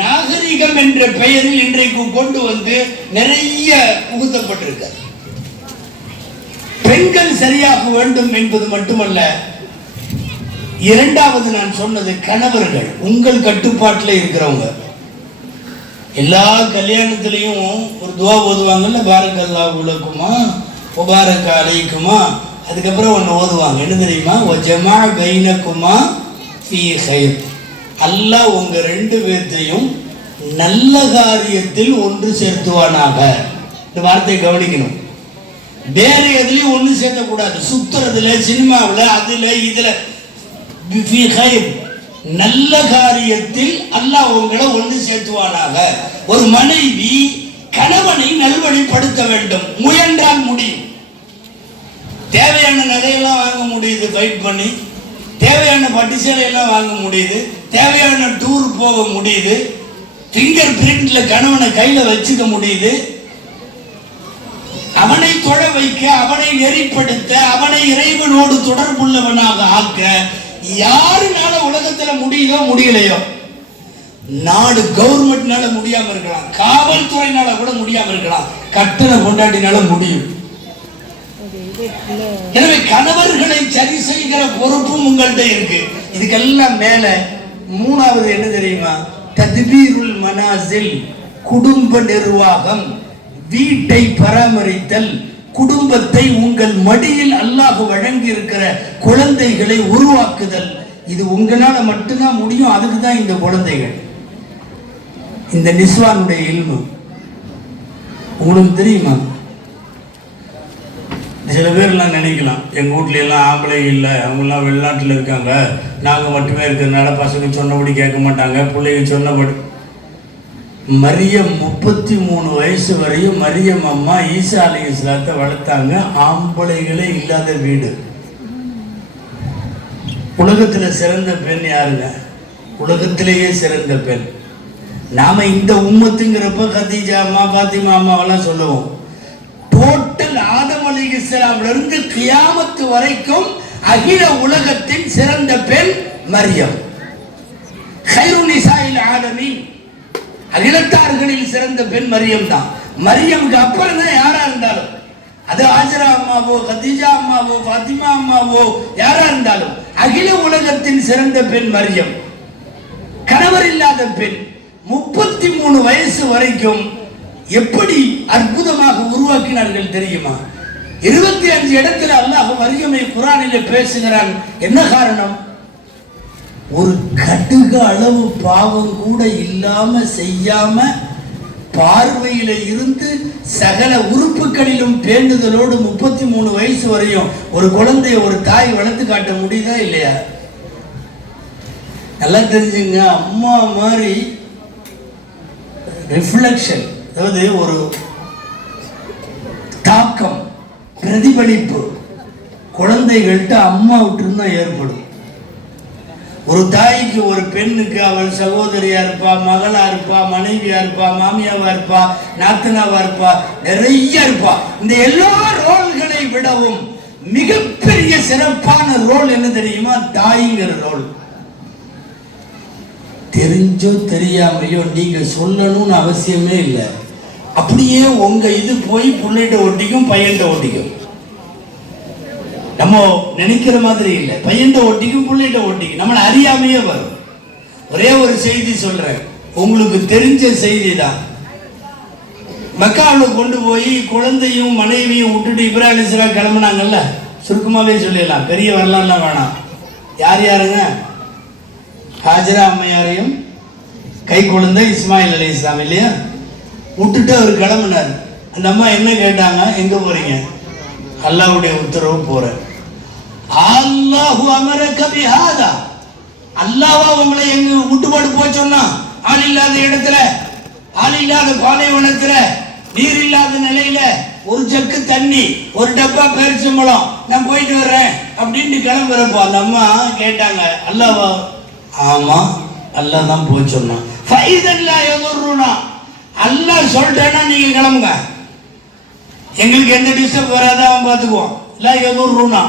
நாகரிகம் என்ற பெயரில் இன்றைக்கு கொண்டு வந்து நிறைய புகுத்தப்பட்டிருக்க. பெண்கள் சரியாக வேண்டும் என்பது மட்டுமல்ல, இரண்டாவது நான் சொன்னது கணவர்கள் உங்கள் கட்டுப்பாட்டில் இருக்கிறவங்க. எல்லா கல்யாணத்திலையும் ஒரு துவா ஓதுவாங்கல்ல, பாரக்கல்லாஹு லக்குமா முபாரக் அலைக்குமா, அதுக்கப்புறம் ஒன்று ஓதுவாங்க, என்ன தெரியுமா? வஜமா பைனக்குமா ஃபீ கைர். அல்லாஹ் உங்க 2 பேர்த்தையும் நல்ல காரியத்தில் ஒன்று சேர்த்துவானாக. இந்த வார்த்தையை கவனிக்கணும். வேற எதுலயும் ஒன்று சேர்த்தக்கூடாது. சுத்துறதுல, சினிமாவில், அதுல இதுல நல்ல காரியத்தில் அல்லாஹ் உங்களை ஒன்று சேர்த்துவானாக. ஒரு மனைவி கணவனை நல்வழிப்படுத்த வேண்டும். முயன்றால் முடியும். தேவையான நகையெல்லாம் வாங்க முடியுது ஃபைட் பண்ணி, தேவையான பட்டு சேலையெல்லாம் வாங்க முடியுது, தேவையான டூர் போக முடியுது, ஃபிங்கர் பிரிண்ட்ல கணவனை கையில வச்சுக்க முடியுது. அவனை தொழ வைக்க, அவனை நெறிப்படுத்த, அவனை இறைவனோடு தொடர்புள்ளவனாக ஆக்க யாருனால உலகத்துல முடியுதோ முடியலையோ, நாடு கவர்மெண்ட்னால முடியாம இருக்கலாம், காவல்துறையினால கூட முடியாம இருக்கலாம், கட்டண கொண்டாட்டினால முடியும். எனவே கணவர்களை சரி செய்கிற பொறுப்பும் உங்கள்கிட்ட இருக்கு. இதுக்கெல்லாம் மேல மூணாவது என்ன தெரியுமா? தத்பீருல் மனாசில், குடும்ப நிர்வாகம், வீட்டை பராமரித்தல், குடும்பத்தை உங்கள் மடியில் அல்லாஹ் வழங்கி இருக்கிற குழந்தைகளை உருவாக்குதல். இது உங்களால மட்டும்தான் முடியும். அதுக்கு தான் இந்த குழந்தைகள், இந்த நிஸ்வானுடைய இல்மு. உங்களுக்கு தெரியுமா? சில பேர்லாம் நினைக்கலாம், எங்கள் வீட்ல எல்லாம் ஆம்பளை இல்லை, அவங்களாம் வெளிநாட்டில் இருக்காங்க, நாங்கள் மட்டுமே இருக்கிறதுனால பசங்க சொன்னபடி கேட்க மாட்டாங்க, பிள்ளைங்க சொன்னபடி. மரியம் 33 வயசு வரையும் மரியம் அம்மா ஈசா அலைஹிஸ்ஸலாத்தை வளர்த்தாங்க. ஆம்பளைகளே இல்லாத வீடு. உலகத்தில் சிறந்த பெண் யாருங்க? உலகத்திலேயே சிறந்த பெண். நாம இந்த உம்மத்துங்கிறப்ப கதீஜா அம்மா, பாத்திமா அம்மாவெல்லாம் சொல்லுவோம். டோட்டல் ஆதம் அலைஹிஸ்ஸலாம்ல இருந்து கியாமத்து வரைக்கும் அகில உலகத்தின் சிறந்த பெண் மரியம். கைரு நிசாயில் ஆலமீன், அகிலத்தார்களில் சிறந்த பெண் மரியம் தான். மரியமுக்கு அப்புறம் தான் யாரா இருந்தாலும், அது ஆஜரா அம்மாவோ, கதீஜா அம்மாவோ, பாத்திமா அம்மாவோ யாரா இருந்தாலும், அகில உலகத்தின் சிறந்த பெண் மரியம். கணவர் இல்லாத பெண். 33 வயசு வரைக்கும் எப்படி அற்புதமாக உருவாக்கினார்கள் தெரியுமா? 25 இடத்துல அல்லாஹ் மரியமை குர்ஆனிலே பேசுகிறான். என்ன காரணம்? ஒரு கடுகு அளவு பாவம் கூட இல்லாம செய்யாம பார்வையில இருந்து சகல உறுப்புகளிலும் பேண்டுதலோடு 33 வயசு வரையும் ஒரு குழந்தைய ஒரு தாய் வளர்த்து காட்ட முடியுதா இல்லையா? நல்லா தெரிஞ்சுங்க. அம்மா மாதிரி ரிஃப்ளெக்ஷன், அதாவது ஒரு தாக்கம், பிரதிபலிப்பு குழந்தைகள்கிட்ட அம்மா விட்டு ஏற்படும். ஒரு தாய்க்கு, ஒரு பெண்ணுக்கு அவள் சகோதரியா இருப்பா, மகளா இருப்பா, மனைவியா இருப்பா, மாமியாவா இருப்பா, நாத்தனாவா இருப்பா, நிறைய இருப்பா. இந்த எல்லா ரோல்களை விடவும் மிகப்பெரிய சிறப்பான ரோல் என்ன தெரியுமா? தாய்ங்கிற ரோல். தெரிஞ்சோ தெரியாமையோ நீங்க சொல்லணும்னு அவசியமே இல்லை. அப்படியே உங்க இது போய் பிள்ளைகிட்ட ஒட்டிக்கும், பையன்கிட்ட ஒட்டிக்கும். நம்ம நினைக்கிற மாதிரி இல்லை. பையன்கிட்ட ஒட்டிக்கும், பிள்ளைகிட்ட ஒட்டிக்கும். நம்மளை அறியாமையே வரும். ஒரே ஒரு செய்தி சொல்றேன், உங்களுக்கு தெரிஞ்ச செய்தி தான். மக்காவில் கொண்டு போய் குழந்தையும் மனைவியும் விட்டுட்டு இப்ராஹிம் அலைஹிஸ்ஸலாம் கிளம்புனாங்கல்ல. சுருக்கமாவே சொல்லிடலாம், பெரிய வரலாறுலாம் வேணாம். யார் யாருங்க? ஹாஜரா அம்மையாரையும் கை குழந்தை இஸ்மாயில் அலைஹிஸ்ஸலாம் இல்லையா? விட்டுட்டு அவர் கிளம்பினார். அந்த அம்மா என்ன கேட்டாங்க? எங்க போறீங்க? அல்லாஹ்வுடைய உத்தரவு போறேன். அல்லாஹு அமரக பிஹாதா, அல்லாஹ்வா உங்களை எங்க விட்டுப்பாடு போய் சொன்னா? ஆள் இல்லாத இடத்துல, ஆள் இல்லாத பாலைவனத்துல, நீர் இல்லாத நிலையில, ஒரு ஜக்கு தண்ணி, ஒரு டப்பா பேரிச்சம்பழம், நான் போயிட்டு வர்றேன் அப்படின்னு கிளம்புறப்போ அந்த அம்மா கேட்டாங்க, அல்லாஹ்வா? ஆமா, அல்லாஹ் தான் போய் சொன்னான். ஃபைதல்லா யதுர்ருனா, அல்லாஹ் சொல்லிட்டேன்னா நீங்க கிளம்புங்க, எங்களுக்கு எந்த டிஸ்டர்ப் வராத அவன் பார்த்துக்குவோம். லா யதுர்ருனா,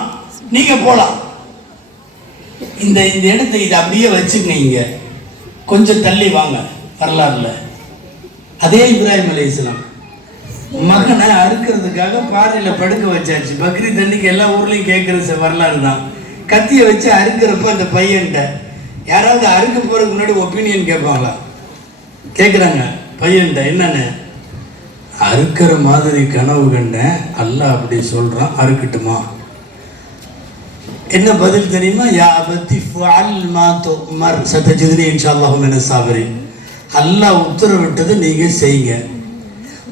நீங்க போலாம். இந்த இந்த இடத்தை இதை அப்படியே வச்சுக்கீங்க. கொஞ்சம் தள்ளி வாங்க வரலாறுல. அதே இப்ராஹிம் அலைஹிஸ்ஸலாம் மகனை அறுக்கிறதுக்காக பாறையில படுக்க வச்சாச்சு. பக்ரீத் அன்னைக்கு எல்லா ஊர்லயும் கேட்கற வரலாறு தான். கத்தியை வச்சு அறுக்கிறப்ப அந்த பையன்கிட்ட யாராவது அறுக்க போறதுக்கு முன்னாடி ஒப்பீனியன் கேட்பாங்களா? கேட்குறாங்க பையன்கிட்ட, என்னன்னு? அறுக்கிற மாதிரி கனவு கண்டேன், அல்லாஹ் அப்படி சொல்றான், அறுக்கட்டுமா? என்ன பதில் தெரியுமா? யா அபதி ஃபஅல் மா துமர் சதஜிதுனி இன்ஷாஅல்லாஹு மினஸ் சாபிரின். அல்லாஹ் உத்தரவிட்டது நீங்க செய்யுங்க.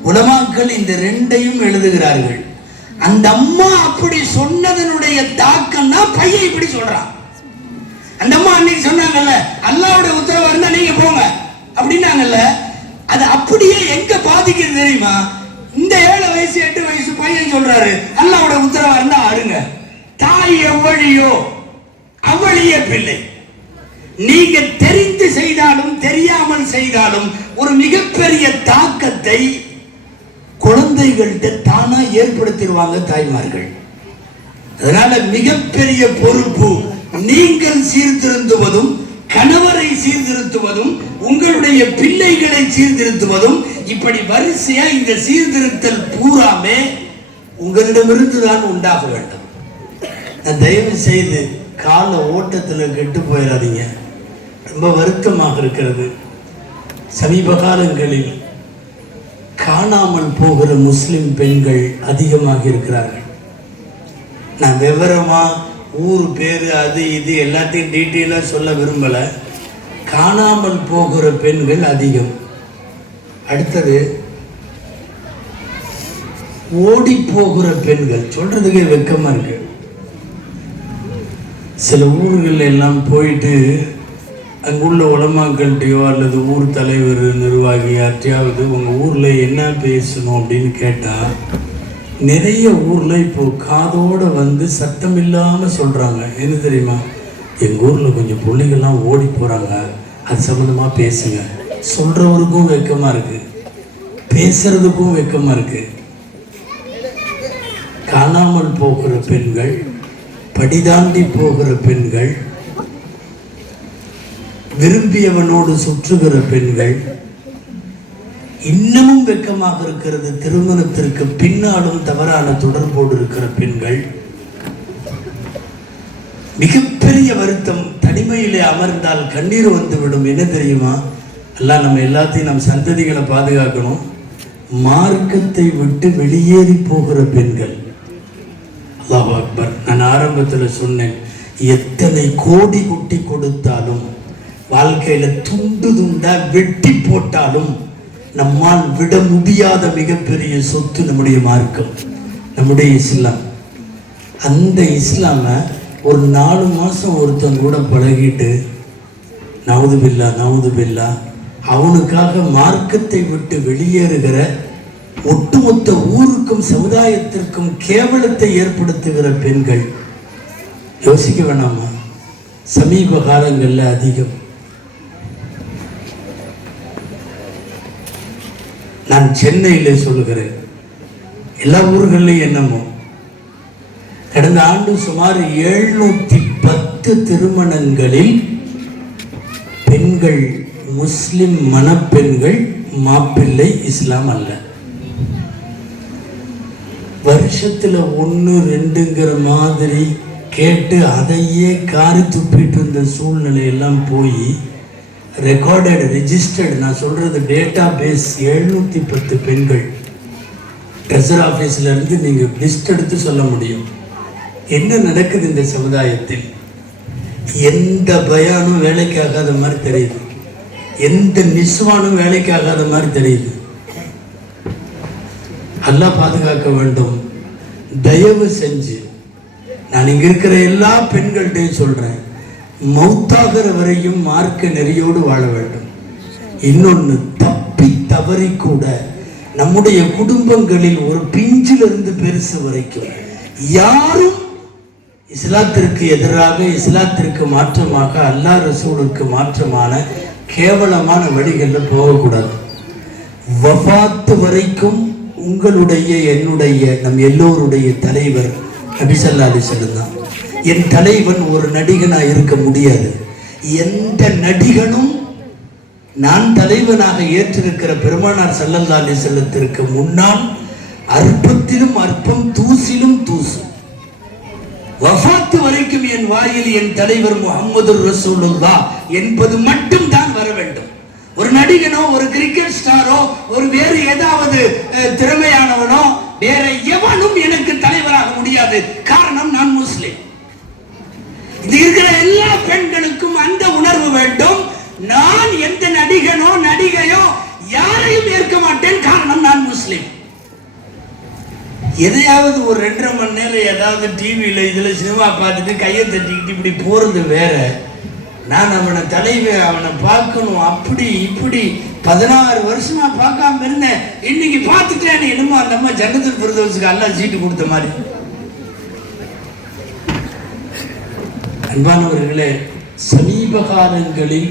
உலமாக்கள் இந்த ரெண்டையும் எழுதுகிறார்கள். அந்த அம்மா அப்படி சொன்னதனுடைய தாக்கம் தான் பையன் இப்படி சொல்றான். அந்த அம்மா அன்னைக்கு சொன்னாங்கல்ல, அல்லாஹ்வுடைய உத்தரவு இருந்தா நீங்க போங்க அப்படின்னாங்கல்ல, அது அப்படியே எங்க பாதிக்குது தெரியுமா? இந்த 7 வயசு 8 வயசு பையன் சொல்றாரு, அல்லாஹ்வுடைய உத்தரவா இருந்தா ஆடுங்க. தாய் எவ்வழியோ அவளிய பிள்ளை. நீங்க தெரிந்து செய்தாலும் தெரியாமல் செய்தாலும் ஒரு மிகப்பெரிய தாக்கத்தை குழந்தைகள்கிட்ட தானா ஏற்படுத்திடுவாங்க தாய்மார்கள். அதனால மிகப்பெரிய பொறுப்பு நீங்கள் சீர்திருந்துவதும், கணவரை சீர்திருத்துவதும், உங்களுடைய பிள்ளைகளை சீர்திருத்துவதும். இப்படி வரிசையா இந்த சீர்திருத்தல் பூராமே உங்களிடமிருந்து தான் உண்டாக வேண்டும். தயவு செய்து கால ஓட்டத்தில் கெட்டு போயிடாதீங்க. ரொம்ப வருத்தமாக இருக்கிறது. சமீப காலங்களில் காணாமல் போகிற முஸ்லிம் பெண்கள் அதிகமாக இருக்கிறார்கள். நான் விவரமா ஊர் பேரு அது இது எல்லாத்தையும் டீட்டெயிலாக சொல்ல விரும்பல. காணாமல் போகிற பெண்கள் அதிகம். அடுத்தது ஓடி போகிற பெண்கள். சொல்றதுக்கே வெக்கமா இருக்கு. சில ஊர்கள் எல்லாம் போயிட்டு அங்குள்ள உலமாக்கள்கிட்டையோ அல்லது ஊர் தலைவர் நிர்வாகி யார்ட்டையாவது உங்கள் ஊரில் என்ன பேசணும் அப்படின்னு கேட்டால், நிறைய ஊரில் இப்போ காதோடு வந்து சத்தம் இல்லாமல் சொல்கிறாங்க. என்ன தெரியுமா? எங்கள் ஊரில் கொஞ்சம் பிள்ளைகள்லாம் ஓடி போகிறாங்க, அது சம்மந்தமாக பேசுங்க. சொல்கிறவருக்கும் வெக்கமாக இருக்குது, பேசுறதுக்கும் வெக்கமாக இருக்குது. காணாமல் போகிற பெண்கள், படிதாண்டி போகிற பெண்கள், விரும்பியவனோடு சுற்றுகிற பெண்கள், இன்னமும் வெக்கமாக இருக்கிறது திருமணத்திற்கு பின்னாலும் தவறான தொடர்போடு இருக்கிற பெண்கள். மிகப்பெரிய வருத்தம். தனிமையிலே அமர்ந்தால் கண்ணீர் வந்துவிடும். என்ன தெரியுமா? எல்லாம் நம்ம எல்லாத்தையும் நம் சந்ததிகளை பாதுகாக்கணும். மார்க்கத்தை விட்டு வெளியேறி போகிற பெண்கள். அல்லாஹ் அக்பர். நான் ஆரம்பத்தில் சொன்னேன், எத்தனை கோடி குட்டி கொடுத்தாலும், வாழ்க்கையில துண்டு துண்டா வெட்டி போட்டாலும் நம்மால் விட முடியாத மிகப்பெரிய சொத்து நம்முடைய மார்க்கம், நம்முடைய இஸ்லாம். அந்த இஸ்லாம ஒரு 4 மாசம் ஒருத்தன் கூட பழகிட்டு நவுது பில்லா அவனுக்காக மார்க்கத்தை விட்டு வெளியேறுகிற ஒட்டுமொத்த ஊருக்கும் சமுதாயத்திற்கும் கேவலத்தை ஏற்படுத்துகிற பெண்கள் யோசிக்க வேணாமா? சமீப காலங்களில் அதிகம். நான் சென்னையில் சொல்லுகிறேன், எல்லா ஊர்களையும் என்னமோ. கடந்த ஆண்டு சுமார் 710 திருமணங்களில் பெண்கள் முஸ்லிம் மணப்பெண்கள், மாப்பிள்ளை இஸ்லாம் அல்ல. வருஷத்துல 1 2ங்கிற மாதிரி கேட்டு அதையே காரி துப்பிட்டு இருந்த சூழ்நிலையெல்லாம் போய் ரெக்கார்டட், ரெஜிஸ்டர்டு, நான் சொல்றது டேட்டா பேஸ் 710 பெண்கள். ட்ரெஷர் ஆஃபீஸ்ல இருந்து நீங்க லிஸ்ட் எடுத்து சொல்ல முடியும். என்ன நடக்குது இந்த சமுதாயத்தில்? எந்த பயானும் வேலைக்கு ஆகாத மாதிரி தெரியுது, எந்த நிஸ்வானும் வேலைக்கு ஆகாத மாதிரி தெரியுது. அல்லாஹ் பாதுகாக்க வேண்டும். தயவு செஞ்சு நான் இங்க இருக்கிற எல்லா பெண்கள்கிட்டையும் சொல்றேன், மௌத்தாகிற வரையும் மார்க்க நெறியோடு வாழ வேண்டும். இன்னொன்னு, தப்பி தவறி கூட நம்முடைய குடும்பங்களில் ஒரு பிஞ்சிலிருந்து பெருசு வரைக்கும் யாரும் இஸ்லாத்திற்கு எதிராக, இஸ்லாத்திற்கு மாற்றமாக, அல்லாஹ் ரசூலுக்கு மாற்றமான கேவலமான வழிகளில் போகக்கூடாது. வஃபாத்து வரைக்கும் உங்களுடைய, என்னுடைய, நம் எல்லோருடைய தலைவர் நபி ஸல்லல்லாஹு அலைஹி வஸல்லம் தான். என் தலைவன் ஒரு நடிகனா இருக்க முடியாது. எந்த நடிகனும் நான் தலைவனாக ஏற்றிருக்கிற பெருமானார் ஸல்லல்லாஹு அலைஹி வஸல்லத்திற்கு முன்னால் அற்பத்திலும் அற்பம், தூசிலும் தூசு. வஃபாத்து வரைக்கும் என் வாயில் என் தலைவர் முஹம்மது ரசூலுல்லாஹ் என்பது மட்டும் தான் வர வேண்டும். ஒரு நடிகனோ, ஒரு கிரிக்கெட் ஸ்டாரோ, ஒரு வேறு ஏதாவது திறமையானவனோ, வேற எவனும் எனக்கு தலைவராக முடியாது. காரணம், நான் முஸ்லிம். இது இருக்கிற எல்லா பெண்களுக்கும் அந்த உணர்வு வேண்டும். நான் எந்த நடிகனோ, நடிகை முஸ்லிம். எதையாவது ஒரு 2.5 மணி நேரம் ஏதாவது டிவியில் இதில் சினிமா பார்த்துட்டு கையை தட்டிக்கிட்டு இப்படி போகிறது வேற. நான் அவனை தலைவர் அவனை பார்க்கணும் அப்படி இப்படி 16 வருஷமா பார்க்காம இருந்தேன், இன்னைக்கு பார்த்துட்டேன் என்னமோ அந்த அம்மா ஜன்னத்துல் ஃபிர்தௌஸுக்கு அல்லாஹ் சீட்டு கொடுத்த மாதிரி. அன்பானவர்களே, சமீப காலங்களில்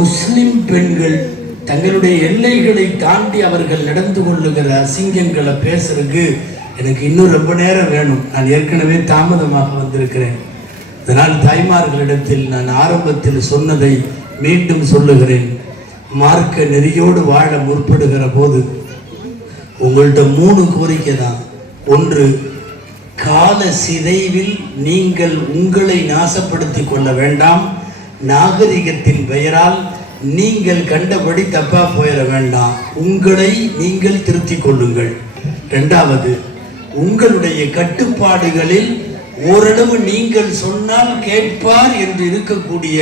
முஸ்லிம் பெண்கள் தங்களுடைய எல்லைகளை தாண்டி அவர்கள் நடந்து கொள்ளுகிற அசிங்கங்களை பேசுறதுக்கு எனக்கு இன்னும் ரொம்ப நேரம் வேணும். நான் ஏற்கனவே தாமதமாக வந்திருக்கிறேன். அதனால் தாய்மார்களிடத்தில் நான் ஆரம்பத்தில் சொன்னதை மீண்டும் சொல்லுகிறேன். மார்க்க நெறியோடு வாழ முற்படுகிற போது உங்கள்கிட்ட 3 கோரிக்கை தான். ஒன்று, கால சிதைவில் நீங்கள் உங்களை நாசப்படுத்தி கொள்ள வேண்டாம். நாகரிகத்தின் பெயரால் நீங்கள் கண்டபடி தப்பா போயிட வேண்டாம். உங்களை நீங்கள் திருத்திக் கொள்ளுங்கள். 2வது, உங்களுடைய கட்டுப்பாடுகளில் ஓரளவு நீங்கள் சொன்னால் கேட்பார் என்று இருக்கக்கூடிய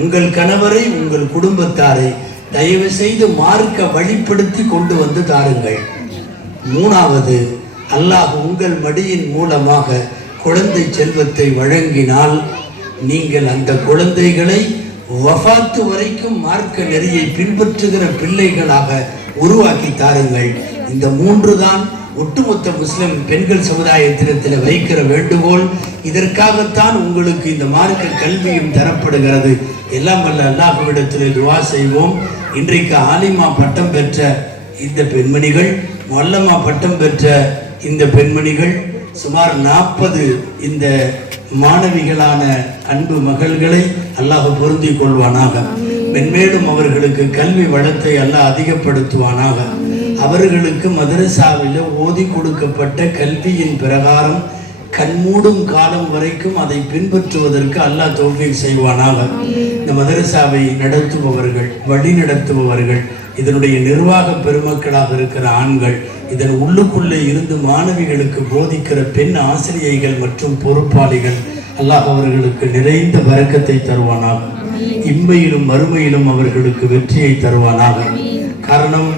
உங்கள் கணவரை, உங்கள் குடும்பத்தாரை தயவு செய்து மார்க்க வழிப்படுத்தி கொண்டு வந்து தாருங்கள். 3வது, அல்லாஹ் உங்கள் மடியின் மூலமாக குழந்தை செல்வத்தை வழங்கினால் நீங்கள் அந்த குழந்தைகளை வஃபாத்து வரைக்கும் மார்க்க நெறியை பின்பற்றுகிற பிள்ளைகளாக உருவாக்கி தாருங்கள். இந்த 3 தான் ஒட்டுமொத்த முஸ்லிம் பெண்கள் சமுதாயத்திடத்தில் வைக்கிற வேண்டுகோள். இதற்காகத்தான் உங்களுக்கு இந்த மார்க்க கல்வியும் தரப்படுகிறது. எல்லாம் வல்ல அல்லாஹ்விடத்தில் துஆ செய்வோம். இன்றைக்கு ஆலிமா பட்டம் பெற்ற இந்த பெண்மணிகள், முஅல்லமா பட்டம் பெற்ற இந்த பெண்மணிகள், சுமார் 40 இந்த மாணவிகளான அன்பு மகள்களை அல்லாஹ் பொருந்திக் கொள்வானாக. மென்மேலும் அவர்களுக்கு கல்வி வளத்தை அல்லாஹ் அதிகப்படுத்துவானாக. அவர்களுக்கு மதரசாவில் ஓதி கொடுக்கப்பட்ட கல்வியின் பிரகாரம் கண்மூடும் காலம் வரைக்கும் அதை பின்பற்றுவதற்கு அல்லாஹ் தௌஃபீக் செய்வானாக. இந்த மதரசாவை நடத்துபவர்கள், வழி நடத்துபவர்கள், இதனுடைய நிர்வாக பெருமக்களாக இருக்கிற ஆண்கள், இதன் உள்ளுக்குள்ளே இருந்து மாணவிகளுக்கு போதிக்கிற பெண் ஆசிரியைகள் மற்றும் பொறுப்பாளிகள், அல்லாஹ் அவர்களுக்கு நிறைந்த பரக்கத்தை தருவானாக. இம்மையிலும் மறுமையிலும் அவர்களுக்கு வெற்றியை தருவானாக. காரணம்,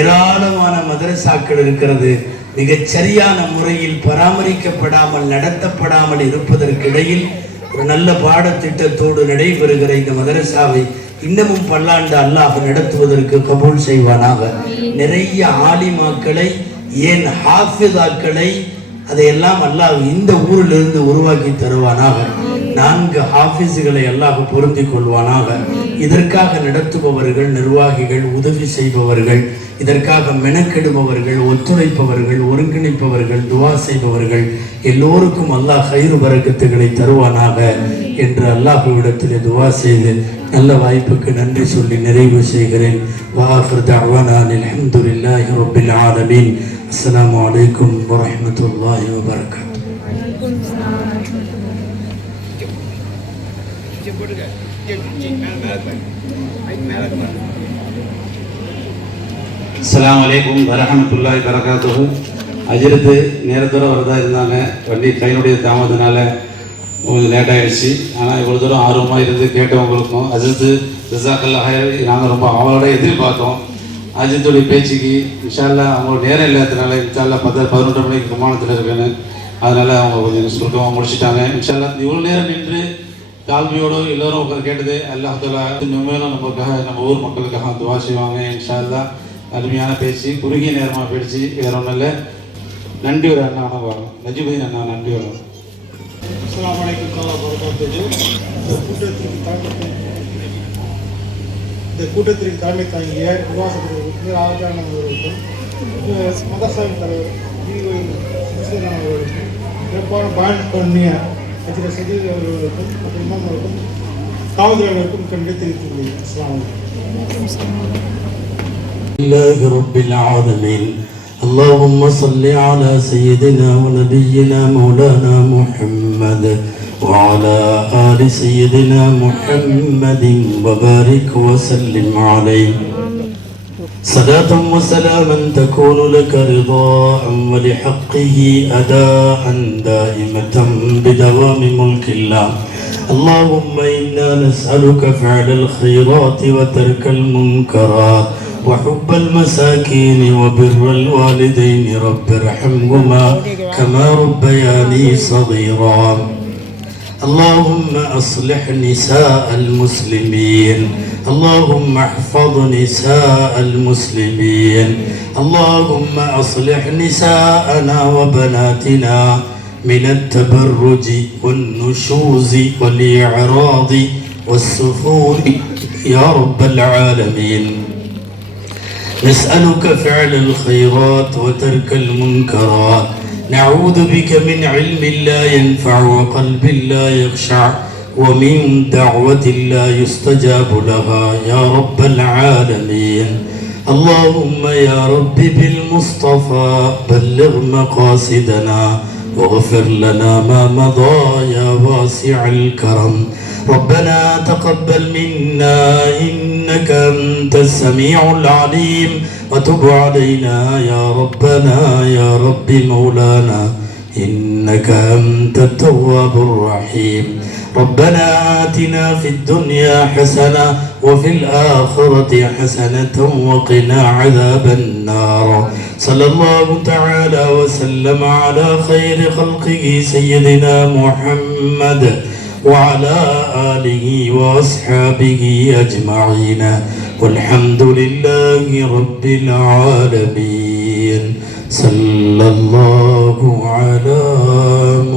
ஏராளமான மதரசாக்கள் இருக்கிறது. மிகச் சரியான முறையில் பராமரிக்கப்படாமல் நடத்தப்படாமல் இருப்பதற்கிடையில் ஒரு நல்ல பாடத்திட்டத்தோடு நடைபெறுகிற இந்த மதரசாவை இன்னமும் பல்லாண்டு அல்லாஹ் நடத்துவதற்கு கபூல் செய்வானாக. நிறைய ஆலிமாக்களை, ஏன் ஹாஃபிதாக்களை, அதையெல்லாம் அல்லாஹ் இந்த ஊரிலிருந்து உருவாக்கி தருவானாக. 4 ஹாஃபிஸ்களை அல்லாஹ் பொருந்திக் கொள்வானாக. இதற்காக நடத்துபவர்கள், நிர்வாகிகள், உதவி செய்பவர்கள், இதற்காக மெனக்கெடுபவர்கள், ஒத்துழைப்பவர்கள், ஒருங்கிணைப்பவர்கள், துவா செய்பவர்கள் எல்லோருக்கும் அல்லாஹ் ஹைரு பரக்கத்துகளை தருவானாக என்று அல்லாஹ்விடத்தில் துவா செய்து நல்ல வாய்ப்புக்கு நன்றி சொல்லி நிறைவு செய்கிறேன். வாஃபிர் தஅவானா அல்ஹம்துலில்லாஹி ரப்பில் ஆலமீன். அஸ்ஸலாமு அலைக்கும் வரஹ்மத்துல்லாஹி வபரகாத்துஹு. அஸ்ஸலாமு அலைக்கும் வரஹ்மத்துல்லாஹி வபரகாத்துஹு. அஜிரத்து நேரத்தோடு வரதா இருந்தாங்க. வண்டி ட்ரெயினுடைய தாமதத்தினால கொஞ்சம் லேட் ஆகிடுச்சு. ஆனால் இவ்வளோ தூரம் ஆர்வமாக இருந்து கேட்டவங்களுக்கும் அஜித்து ஜஸாக்கல்லாஹ் நாங்கள் ரொம்ப அவளோட எதிர்பார்த்தோம். அஜித்துடைய பேச்சுக்கு இன்ஷா அல்லாஹ் அவங்களோட நேரம் இல்லாததுனால இன்ஷா அல்லாஹ் 10-11 மணிக்கு விமானத்தில் இருக்குன்னு, அதனால் அவங்க கொஞ்சம் சுருக்கமாக முடிச்சுட்டாங்க. இன்ஷா அல்லாஹ் இவ்வளோ நேரம் நின்று தாழ்மையோடு எல்லோரும் உட்காந்து கேட்டது அல்லாஹ் தஆலா மேலும் நமக்காக, நம்ம ஊர் மக்களுக்காக துவா செய்வாங்க. இன்ஷா அல்லாஹ் அருமையான பேச்சு, குறுகிய நேரமாக பேச்சு, வேற ஒன்றும் இல்லை. நன்றி ஒரு அண்ணா வரும், நஜிபுதீன் அண்ணா நன்றி வரும். அஸ்ஸலாமு அலைக்கும் வரஹ்மத்துல்லாஹி இந்த கூட்டத்திற்கு தலைமை தாங்கிய உபாசகர்களுக்கு, ஆஜானவர்களுக்கும், மதரசாவின் தலைவர் அவர்களுக்கும், சிறப்பான பயன் பண்ணிய அஜிர சஜீத் அவர்களுக்கும் மற்றும் இமாம்களுக்கும், காவல்துறையினருக்கும் கண்டு தெரிவித்துள்ளேன். அஸ்ஸலாமு அலைக்கும். اللهم صل على سيدنا ونبينا مولانا محمد وعلى آل سيدنا محمد وبارك وسلم عليه صلاة وسلاما تكون لك رضاء ولحقه أداء دائمة بدوام ملك الله. اللهم إنا نسألك فعل الخيرات وترك المنكرات وحب المساكين وبر الوالدين رب ارحمهما كما ربياني صغيرا. اللهم أصلح نساء المسلمين، اللهم احفظ نساء المسلمين، اللهم أصلح نساءنا وبناتنا من التبرج والنشوز والإعراض والسفور يا رب العالمين. نسألك فعل الخيرات وترك المنكرات، نعوذ بك من علم لا ينفع وقلب لا يخشع ومن دعوة لا يستجاب لها يا رب العالمين. اللهم يا رب بالمصطفى بلغ مقاصدنا واغفر لنا ما مضى يا واسع الكرم. ربنا تقبل منا إنك أنت السميع العليم وتب علينا يا ربنا يا رب مولانا إنك أنت التواب الرحيم. ربنا آتنا في الدنيا حسنة وفي الآخرة حسنة وقنا عذاب النار. صلى الله تعالى وسلم على خير خلقه سيدنا محمد وعلى آله وأصحابه أجمعين والحمد لله رب العالمين. صلى الله على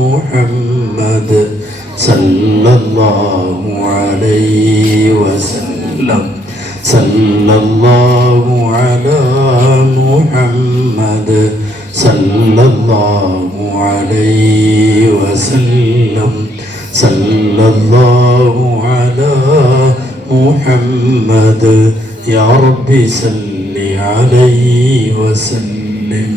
محمد صلى الله عليه وسلم. صلى الله على محمد صلى الله عليه وسلم. صلى الله على محمد يا رب صل عليه وسلم.